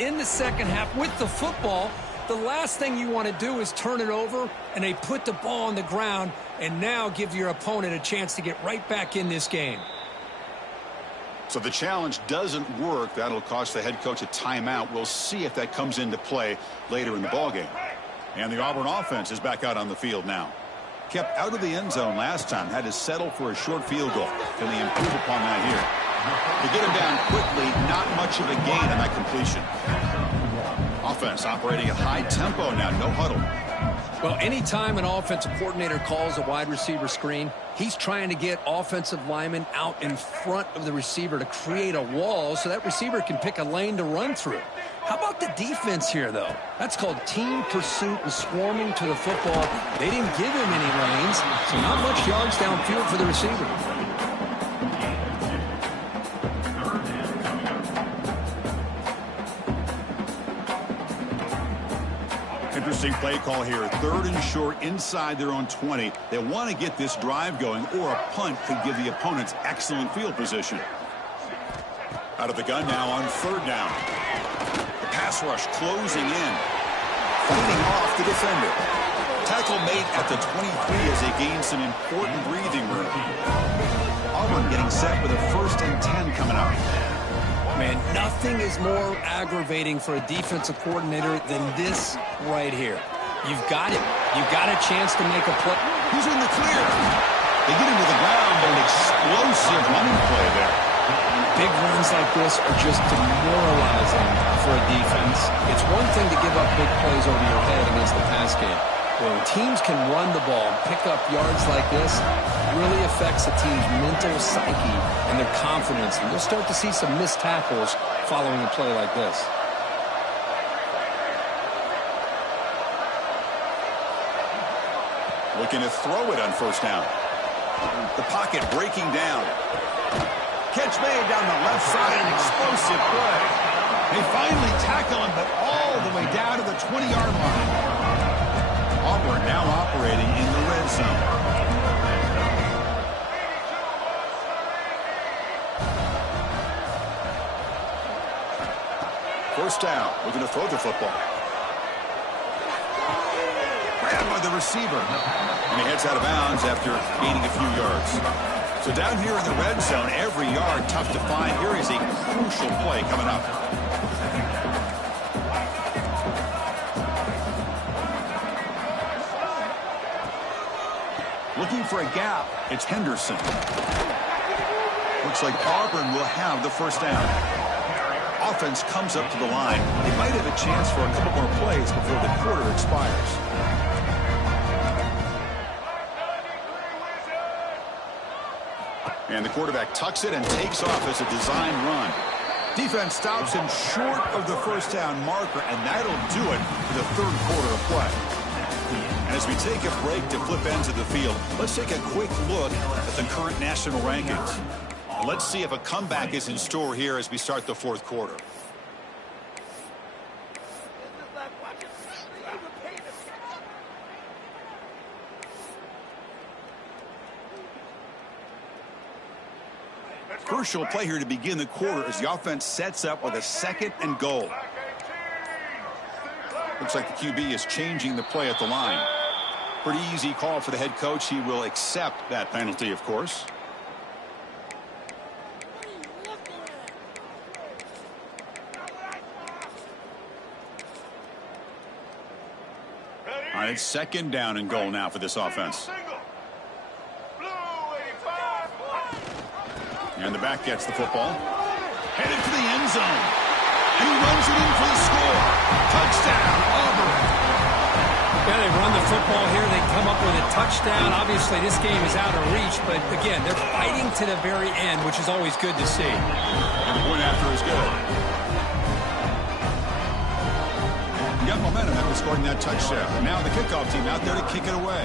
in the second half with the football. The last thing you want to do is turn it over, and they put the ball on the ground and now give your opponent a chance to get right back in this game. So the challenge doesn't work. That'll cost the head coach a timeout. We'll see if that comes into play later in the ballgame. And the Auburn offense is back out on the field now. Kept out of the end zone last time. Had to settle for a short field goal. Can they improve upon that here? To get him down quickly, not much of a gain on that completion. Offense operating at high tempo now, no huddle. Well, anytime an offensive coordinator calls a wide receiver screen, he's trying to get offensive linemen out in front of the receiver to create a wall so that receiver can pick a lane to run through. How about the defense here, though? That's called team pursuit and swarming to the football. They didn't give him any lanes, so not much yards downfield for the receiver. Interesting play call here. 3rd and short inside their own 20. They want to get this drive going, or a punt could give the opponents excellent field position. Out of the gun now on 3rd down. The pass rush closing in. Fighting off the defender. Tackle made at the 23 as they gain some important breathing room. Auburn getting set with a 1st and 10 coming up. Man, nothing is more aggravating for a defensive coordinator than this right here. You've got it. You've got a chance to make a play. Who's in the clear? They get him to the ground, but an explosive running play there. Big runs like this are just demoralizing for a defense. It's one thing to give up big plays over your head against the pass game. When teams can run the ball and pick up yards like this, it really affects a team's mental psyche and their confidence. And you'll start to see some missed tackles following a play like this. Looking to throw it on 1st down. The pocket breaking down. Catch made down the left side, an explosive play. They finally tackle him, but all the way down to the 20-yard line. Auburn now operating in the red zone. First down, looking to throw the football. Grabbed by the receiver. And he heads out of bounds after gaining a few yards. So down here in the red zone, every yard tough to find. Here is a crucial play coming up. Looking for a gap. It's Henderson. Looks like Auburn will have the first down. Offense comes up to the line. They might have a chance for a couple more plays before the quarter expires. And the quarterback tucks it and takes off as a design run. Defense stops him short of the first down marker, and that'll do it for the third quarter of play. And as we take a break to flip ends of the field, let's take a quick look at the current national rankings. And let's see if a comeback is in store here as we start the fourth quarter. Crucial play here to begin the quarter as the offense sets up with a 2nd and goal. Looks like the QB is changing the play at the line. Pretty easy call for the head coach. He will accept that penalty, of course. All right, it's 2nd down and goal now for this offense. And the back gets the football. Headed to the end zone. And he runs it in for the score. Touchdown, Auburn. Yeah, they run the football here. They come up with a touchdown. Obviously, this game is out of reach. But, again, they're fighting to the very end, which is always good to see. And the point after is good. You got momentum after scoring that touchdown. And now the kickoff team out there to kick it away.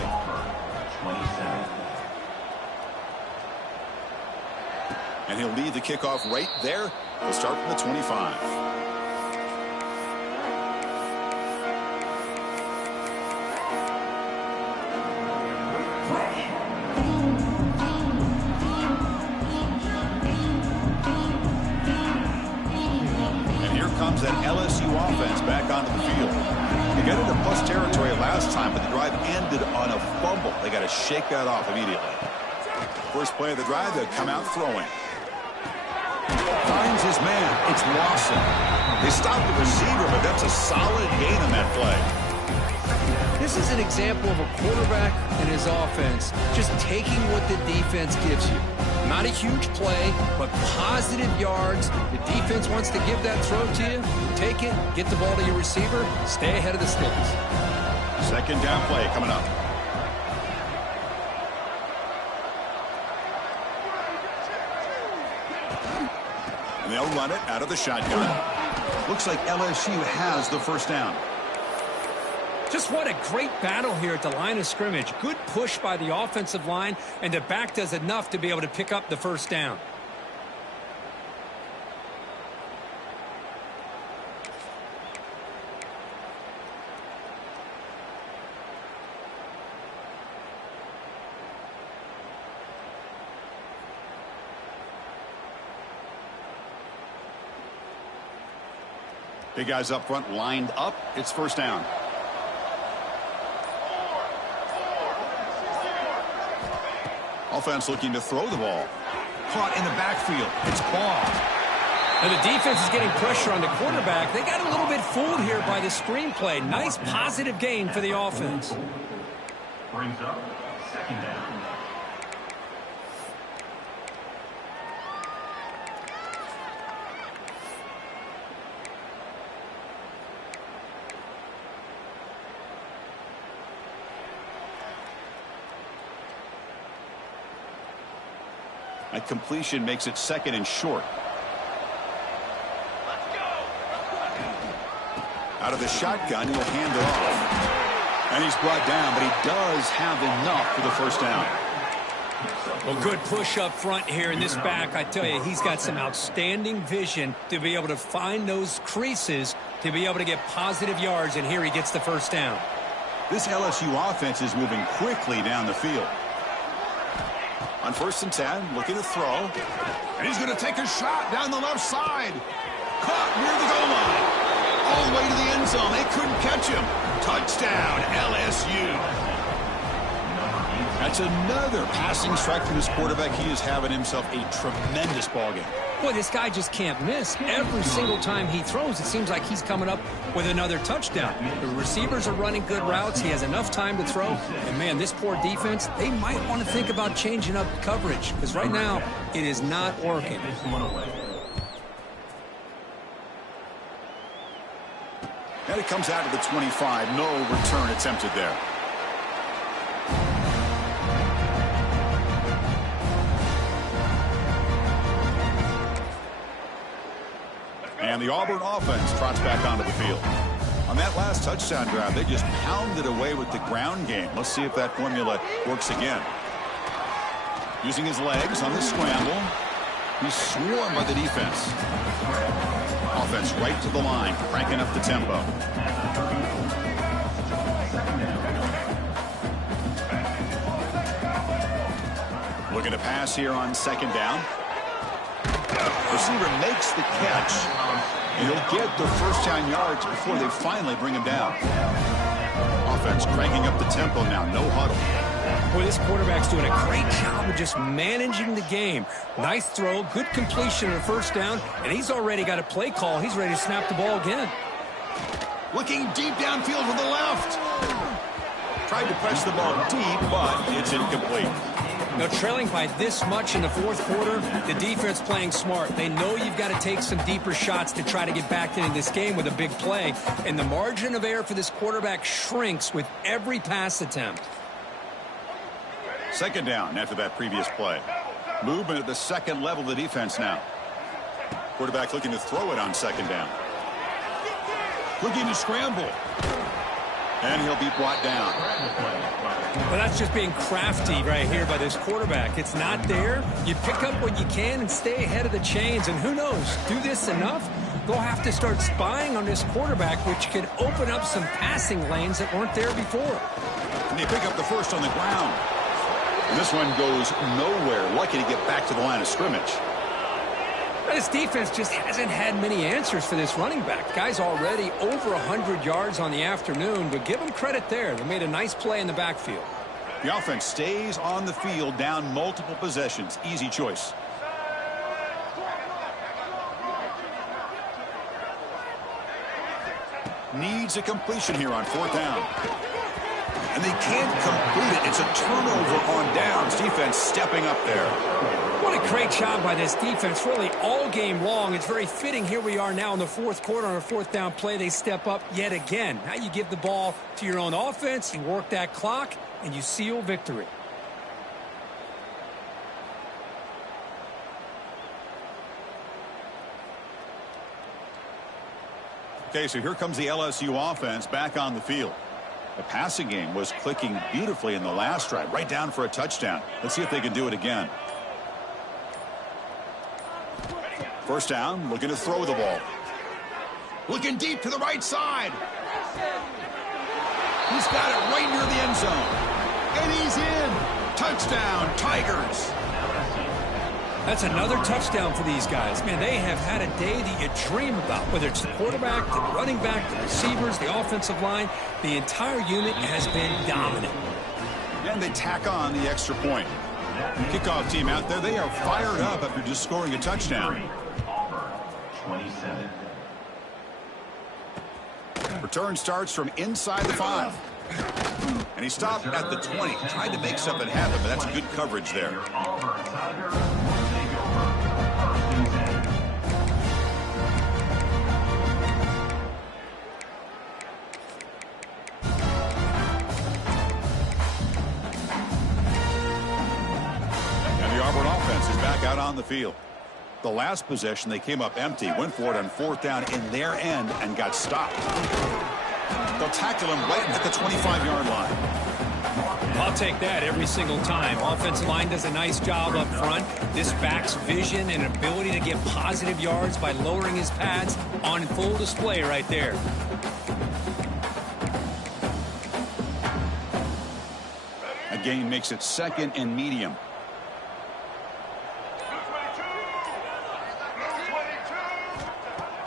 27. And he'll lead the kickoff right there. We'll start from the 25. And here comes that LSU offense back onto the field. They got into plus territory last time, but the drive ended on a fumble. They got to shake that off immediately. First play of the drive, they'll come out throwing. Finds his man. It's Lawson. They stopped the receiver, but that's a solid gain on that play. This is an example of a quarterback and his offense just taking what the defense gives you. Not a huge play, but positive yards. The defense wants to give that throw to you. Take it, get the ball to your receiver, stay ahead of the sticks. 2nd down play coming up. And they'll run it out of the shotgun. Looks like LSU has the first down. Just what a great battle here at the line of scrimmage. Good push by the offensive line, and the back does enough to be able to pick up the first down. Big guys up front lined up. It's first down. Offense looking to throw the ball. Caught in the backfield. It's Paul. And the defense is getting pressure on the quarterback. They got a little bit fooled here by the screenplay. Nice positive gain for the offense. Brings up 2nd down. That completion makes it 2nd and short. Out of the shotgun, he'll hand it off. And he's brought down, but he does have enough for the first down. Well, good push up front here in this back. I tell you, he's got some outstanding vision to be able to find those creases to be able to get positive yards, and here he gets the first down. This LSU offense is moving quickly down the field. On 1st and 10, looking to throw. And he's going to take a shot down the left side. Caught near the goal line. All the way to the end zone. They couldn't catch him. Touchdown, LSU. That's another passing strike from this quarterback. He is having himself a tremendous ball game. Boy, this guy just can't miss. Every single time he throws, it seems like he's coming up with another touchdown. The receivers are running good routes. He has enough time to throw. And, man, this poor defense, they might want to think about changing up coverage because right now it is not working. And it comes out to the 25. No return attempted there. And the Auburn offense trots back onto the field. On that last touchdown drive, they just pounded away with the ground game. Let's see if that formula works again. Using his legs on the scramble. He's swarmed by the defense. Offense right to the line, cranking up the tempo. Looking to pass here on second down. Receiver makes the catch, and he'll get the first down yards before they finally bring him down. Offense cranking up the tempo now, no huddle. Boy, this quarterback's doing a great job of just managing the game. Nice throw, good completion of the first down, and he's already got a play call. He's ready to snap the ball again. Looking deep downfield to the left. Tried to press the ball deep, but it's incomplete. Now, trailing by this much in the fourth quarter, the defense playing smart. They know you've got to take some deeper shots to try to get back into this game with a big play. And the margin of error for this quarterback shrinks with every pass attempt. Second down after that previous play. Movement at the second level of the defense now. Quarterback looking to throw it on second down. Looking to scramble. And he'll be brought down. Well, that's just being crafty right here by this quarterback. It's not there. You pick up what you can and stay ahead of the chains. And who knows, do this enough, they'll have to start spying on this quarterback, which could open up some passing lanes that weren't there before. And they pick up the first on the ground. And this one goes nowhere. Lucky to get back to the line of scrimmage. This defense just hasn't had many answers for this running back. Guy's already over 100 yards on the afternoon, but give him credit there. They made a nice play in the backfield. The offense stays on the field, down multiple possessions. Easy choice. Needs a completion here on fourth down. And they can't complete it. It's a turnover on downs. Defense stepping up there. What a great job by this defense, really all game long. It's very fitting. Here we are now in the fourth quarter on a fourth down play. They step up yet again. Now you give the ball to your own offense, you work that clock, and you seal victory. Okay, so here comes the LSU offense back on the field. The passing game was clicking beautifully in the last drive, right down for a touchdown. Let's see if they can do it again. First down, looking to throw the ball. Looking deep to the right side. He's got it right near the end zone. And he's in. Touchdown, Tigers. That's another touchdown for these guys. Man, they have had a day that you dream about, whether it's the quarterback, the running back, the receivers, the offensive line. The entire unit has been dominant. And they tack on the extra point. Kickoff team out there, they are fired up after just scoring a touchdown. Auburn, 27. Return starts from inside the 5. And he stopped at the 20. Tried to make something happen, but that's good coverage there. Auburn Tigers will take over first and 10. And the Auburn offense is back out on the field. The last possession, they came up empty, went for it on fourth down in their end and got stopped. They'll tackle him right at the 25-yard line. I'll take that every single time. Offensive line does a nice job up front. This back's vision and ability to get positive yards by lowering his pads on full display right there. A gain makes it second and medium.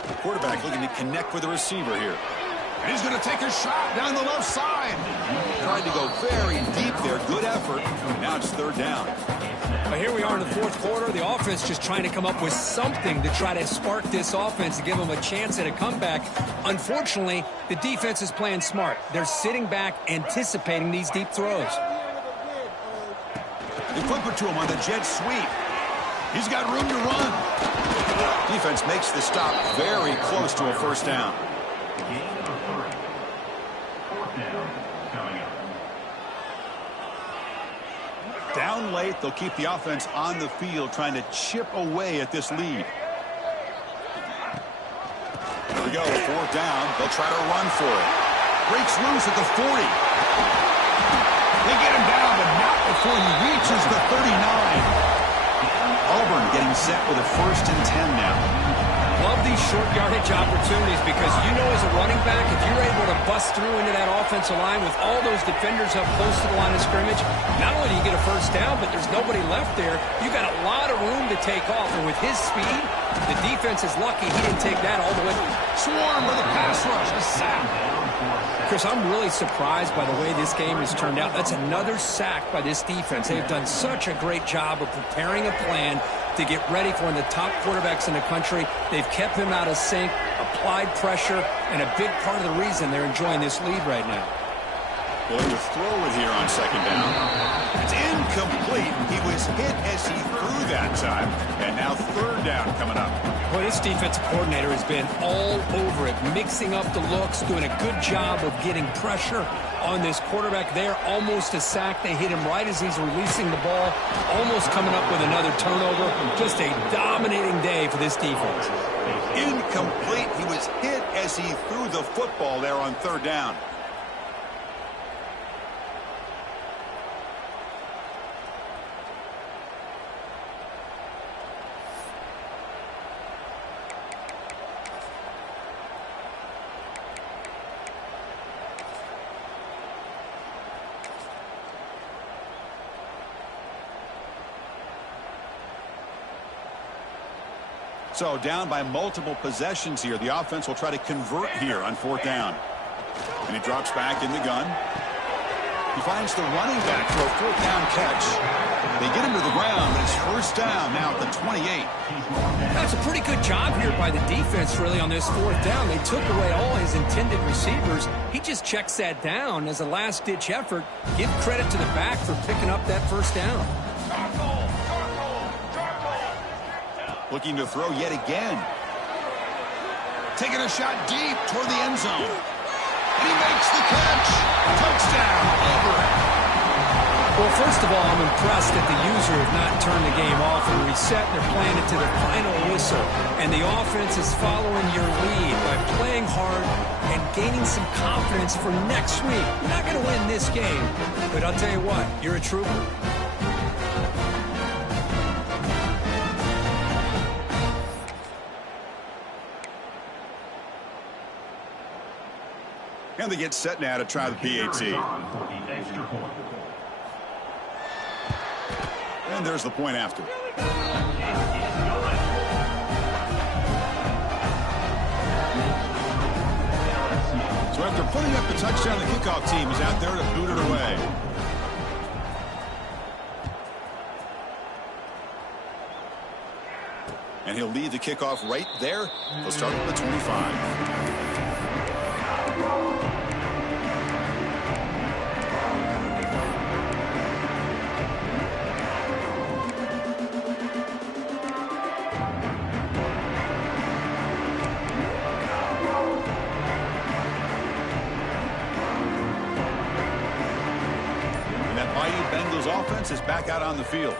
The quarterback looking to connect with the receiver here. And he's going to take a shot down the left side. Tried to go very deep there. Good effort. Now it's third down. Well, here we are in the fourth quarter. The offense just trying to come up with something to try to spark this offense to give them a chance at a comeback. Unfortunately, the defense is playing smart. They're sitting back, anticipating these deep throws. They flip it to him on the jet sweep. He's got room to run. Defense makes the stop very close to a first down. Gain of 30. Fourth down coming up. Down late, they'll keep the offense on the field trying to chip away at this lead. Here we go, fourth down. They'll try to run for it. Breaks loose at the 40. They get him down, but not before he reaches the 39. Auburn getting set with a 1st and 10 now. Love these short yardage opportunities because you know as a running back, if you're able to bust through into that offensive line with all those defenders up close to the line of scrimmage, not only do you get a first down, but there's nobody left there. You got a lot of room to take off, and with his speed, the defense is lucky he didn't take that all the way. Swarm with a pass rush, a sack. Chris, I'm really surprised by the way this game has turned out. That's another sack by this defense. They've done such a great job of preparing a plan to get ready for one of the top quarterbacks in the country. They've kept him out of sync, applied pressure, and a big part of the reason they're enjoying this lead right now. Going to throw it here on second down. It's incomplete. He was hit as he threw that time. And now third down coming up. Well, this defensive coordinator has been all over it, mixing up the looks, doing a good job of getting pressure on this quarterback there. Almost a sack. They hit him right as he's releasing the ball, almost coming up with another turnover. Just a dominating day for this defense. Incomplete. He was hit as he threw the football there on third down. So down by multiple possessions here. The offense will try to convert here on fourth down. And he drops back in the gun. He finds the running back for a fourth down catch. They get him to the ground, but it's first down now at the 28. That's a pretty good job here by the defense, really, on this fourth down. They took away all his intended receivers. He just checks that down as a last-ditch effort. Give credit to the back for picking up that first down. Looking to throw yet again. Taking a shot deep toward the end zone. And he makes the catch. Touchdown, Auburn. Well, first of all, I'm impressed that the user have not turned the game off and reset. They're playing it to the final whistle. And the offense is following your lead by playing hard and gaining some confidence for next week. You're not going to win this game, but I'll tell you what, you're a trooper. And they get set now to try the PAT. And there's the point after. So after putting up the touchdown, the kickoff team is out there to boot it away. And he'll lead the kickoff right there. They'll start at the 25. Offense is back out on the field.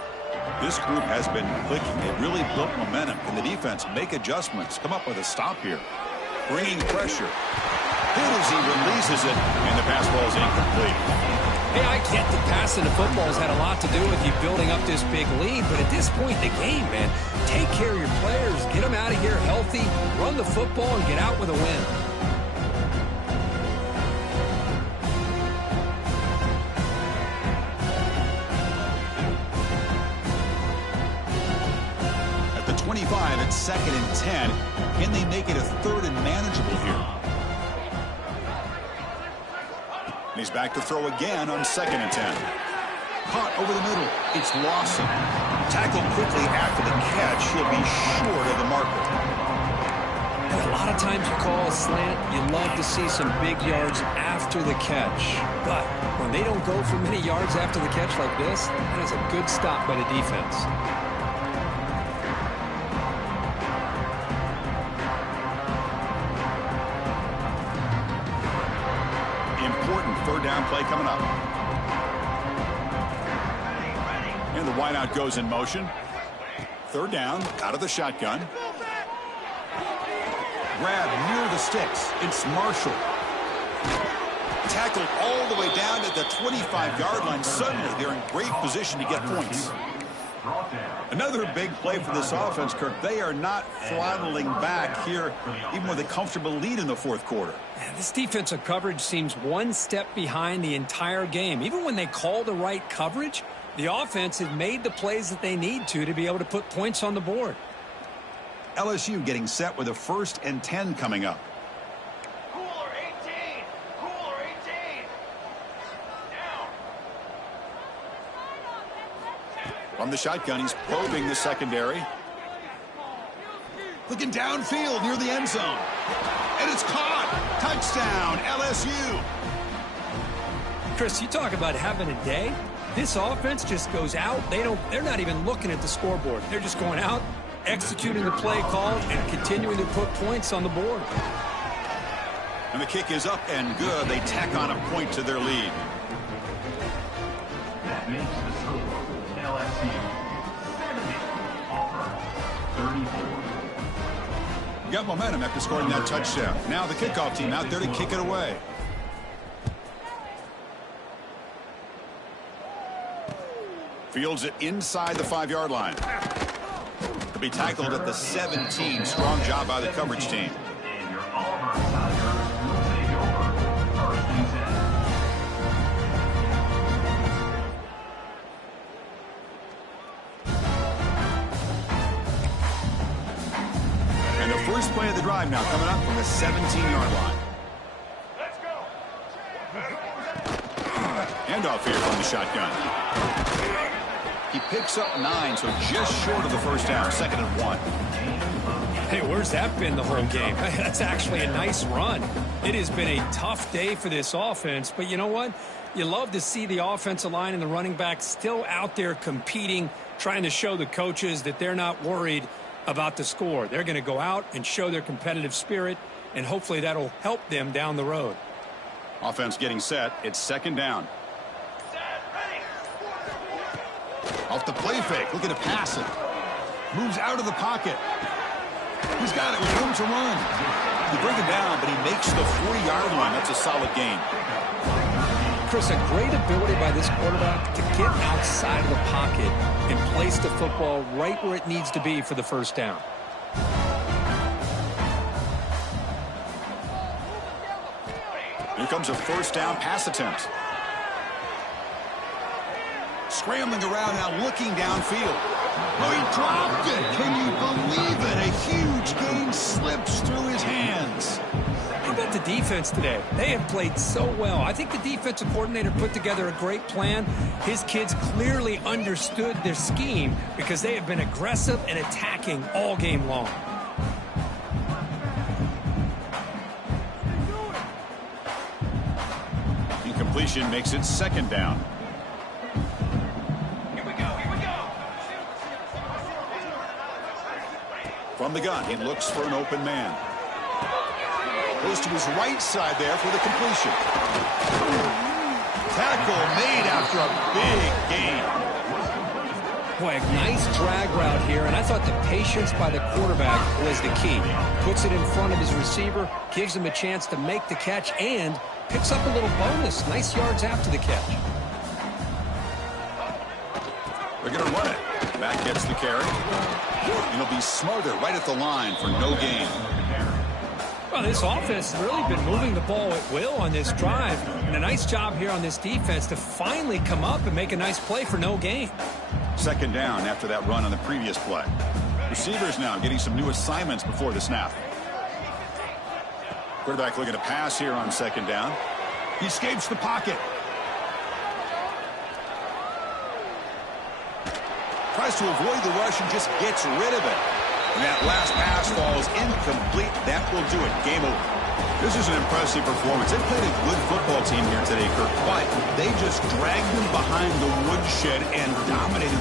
This group has been clicking. They've really built momentum. Can the defense make adjustments? Come up with a stop here. Bringing pressure. Hit as he releases it, and the pass ball is incomplete. Hey, I get the passing the football has had a lot to do with you building up this big lead, but at this point in the game, man, take care of your players, get them out of here healthy, run the football, and get out with a win. At the 25, it's 2nd and 10. Can they make it a 3rd and manageable here? He's back to throw again on 2nd and 10. Caught over the middle. It's Lawson. Tackled quickly after the catch, he'll be short of the marker. And a lot of times you call a slant, you love to see some big yards after the catch. But when they don't go for many yards after the catch like this, that is a good stop by the defense. Important third down play coming up. And the wideout goes in motion. Third down, out of the shotgun. Grab near the sticks. It's Marshall. Tackled all the way down at the 25-yard line. Suddenly, they're in great position to get points. Another big play for this offense, Kirk. They are not throttling back here, even with a comfortable lead in the fourth quarter. Man, this defensive coverage seems one step behind the entire game. Even when they call the right coverage, the offense has made the plays that they need to be able to put points on the board. LSU getting set with a 1st and 10 coming up. Cooler 18. Cooler 18. Down. From the shotgun, he's probing the secondary. Looking downfield near the end zone. And it's caught. Touchdown, LSU. Chris, you talk about having a day. This offense just goes out. They're not even looking at the scoreboard. They're just going out, executing the play call, and continuing to put points on the board. And the kick is up and good. They tack on a point to their lead. That makes the score LSU 70, Auburn 34. Got momentum after scoring that touchdown. Now the kickoff team out there to kick it away. Fields it inside the 5-yard line. To be tackled at the 17. Strong job by the coverage team. And your Auburn Tigers will take over 1st and 10. And the first play of the drive now coming up from the 17-yard line. Let's go. Handoff here from the shotgun. He picks up 9, so just short of the first down. 2nd and 1. Hey, where's that been the whole game? That's actually a nice run. It has been a tough day for this offense, but you know what? You love to see the offensive line and the running back still out there competing, trying to show the coaches that they're not worried about the score. They're going to go out and show their competitive spirit, and hopefully that'll help them down the road. Offense getting set. It's 2nd down. Off the play fake, looking to pass it. Moves out of the pocket. He's got it with room to run. They bring him down, but he makes the 40-yard line. That's a solid gain. Chris, a great ability by this quarterback to get outside of the pocket and place the football right where it needs to be for the first down. Here comes a 1st down pass attempt. Scrambling around now, looking downfield. Oh, he dropped it. Can you believe it? A huge gain slips through his hands. How about the defense today? They have played so well. I think the defensive coordinator put together a great plan. His kids clearly understood their scheme because they have been aggressive and attacking all game long. Incompletion makes it 2nd down. From the gun, he looks for an open man. Goes to his right side there for the completion. Tackle made after a big gain. Boy, a nice drag route here, and I thought the patience by the quarterback was the key. Puts it in front of his receiver, gives him a chance to make the catch, and picks up a little bonus. Nice yards after the catch. They're going to run it. Back gets the carry. And he'll be smarter right at the line for no gain. Well, this offense has really been moving the ball at will on this drive. And a nice job here on this defense to finally come up and make a nice play for no gain. 2nd down after that run on the previous play. Receivers now getting some new assignments before the snap. Quarterback looking to pass here on 2nd down. He escapes the pocket. Tries to avoid the rush and just gets rid of it. And that last pass falls incomplete. That will do it. Game over. This is an impressive performance. They played a good football team here today, Kirk, but they just dragged them behind the woodshed and dominated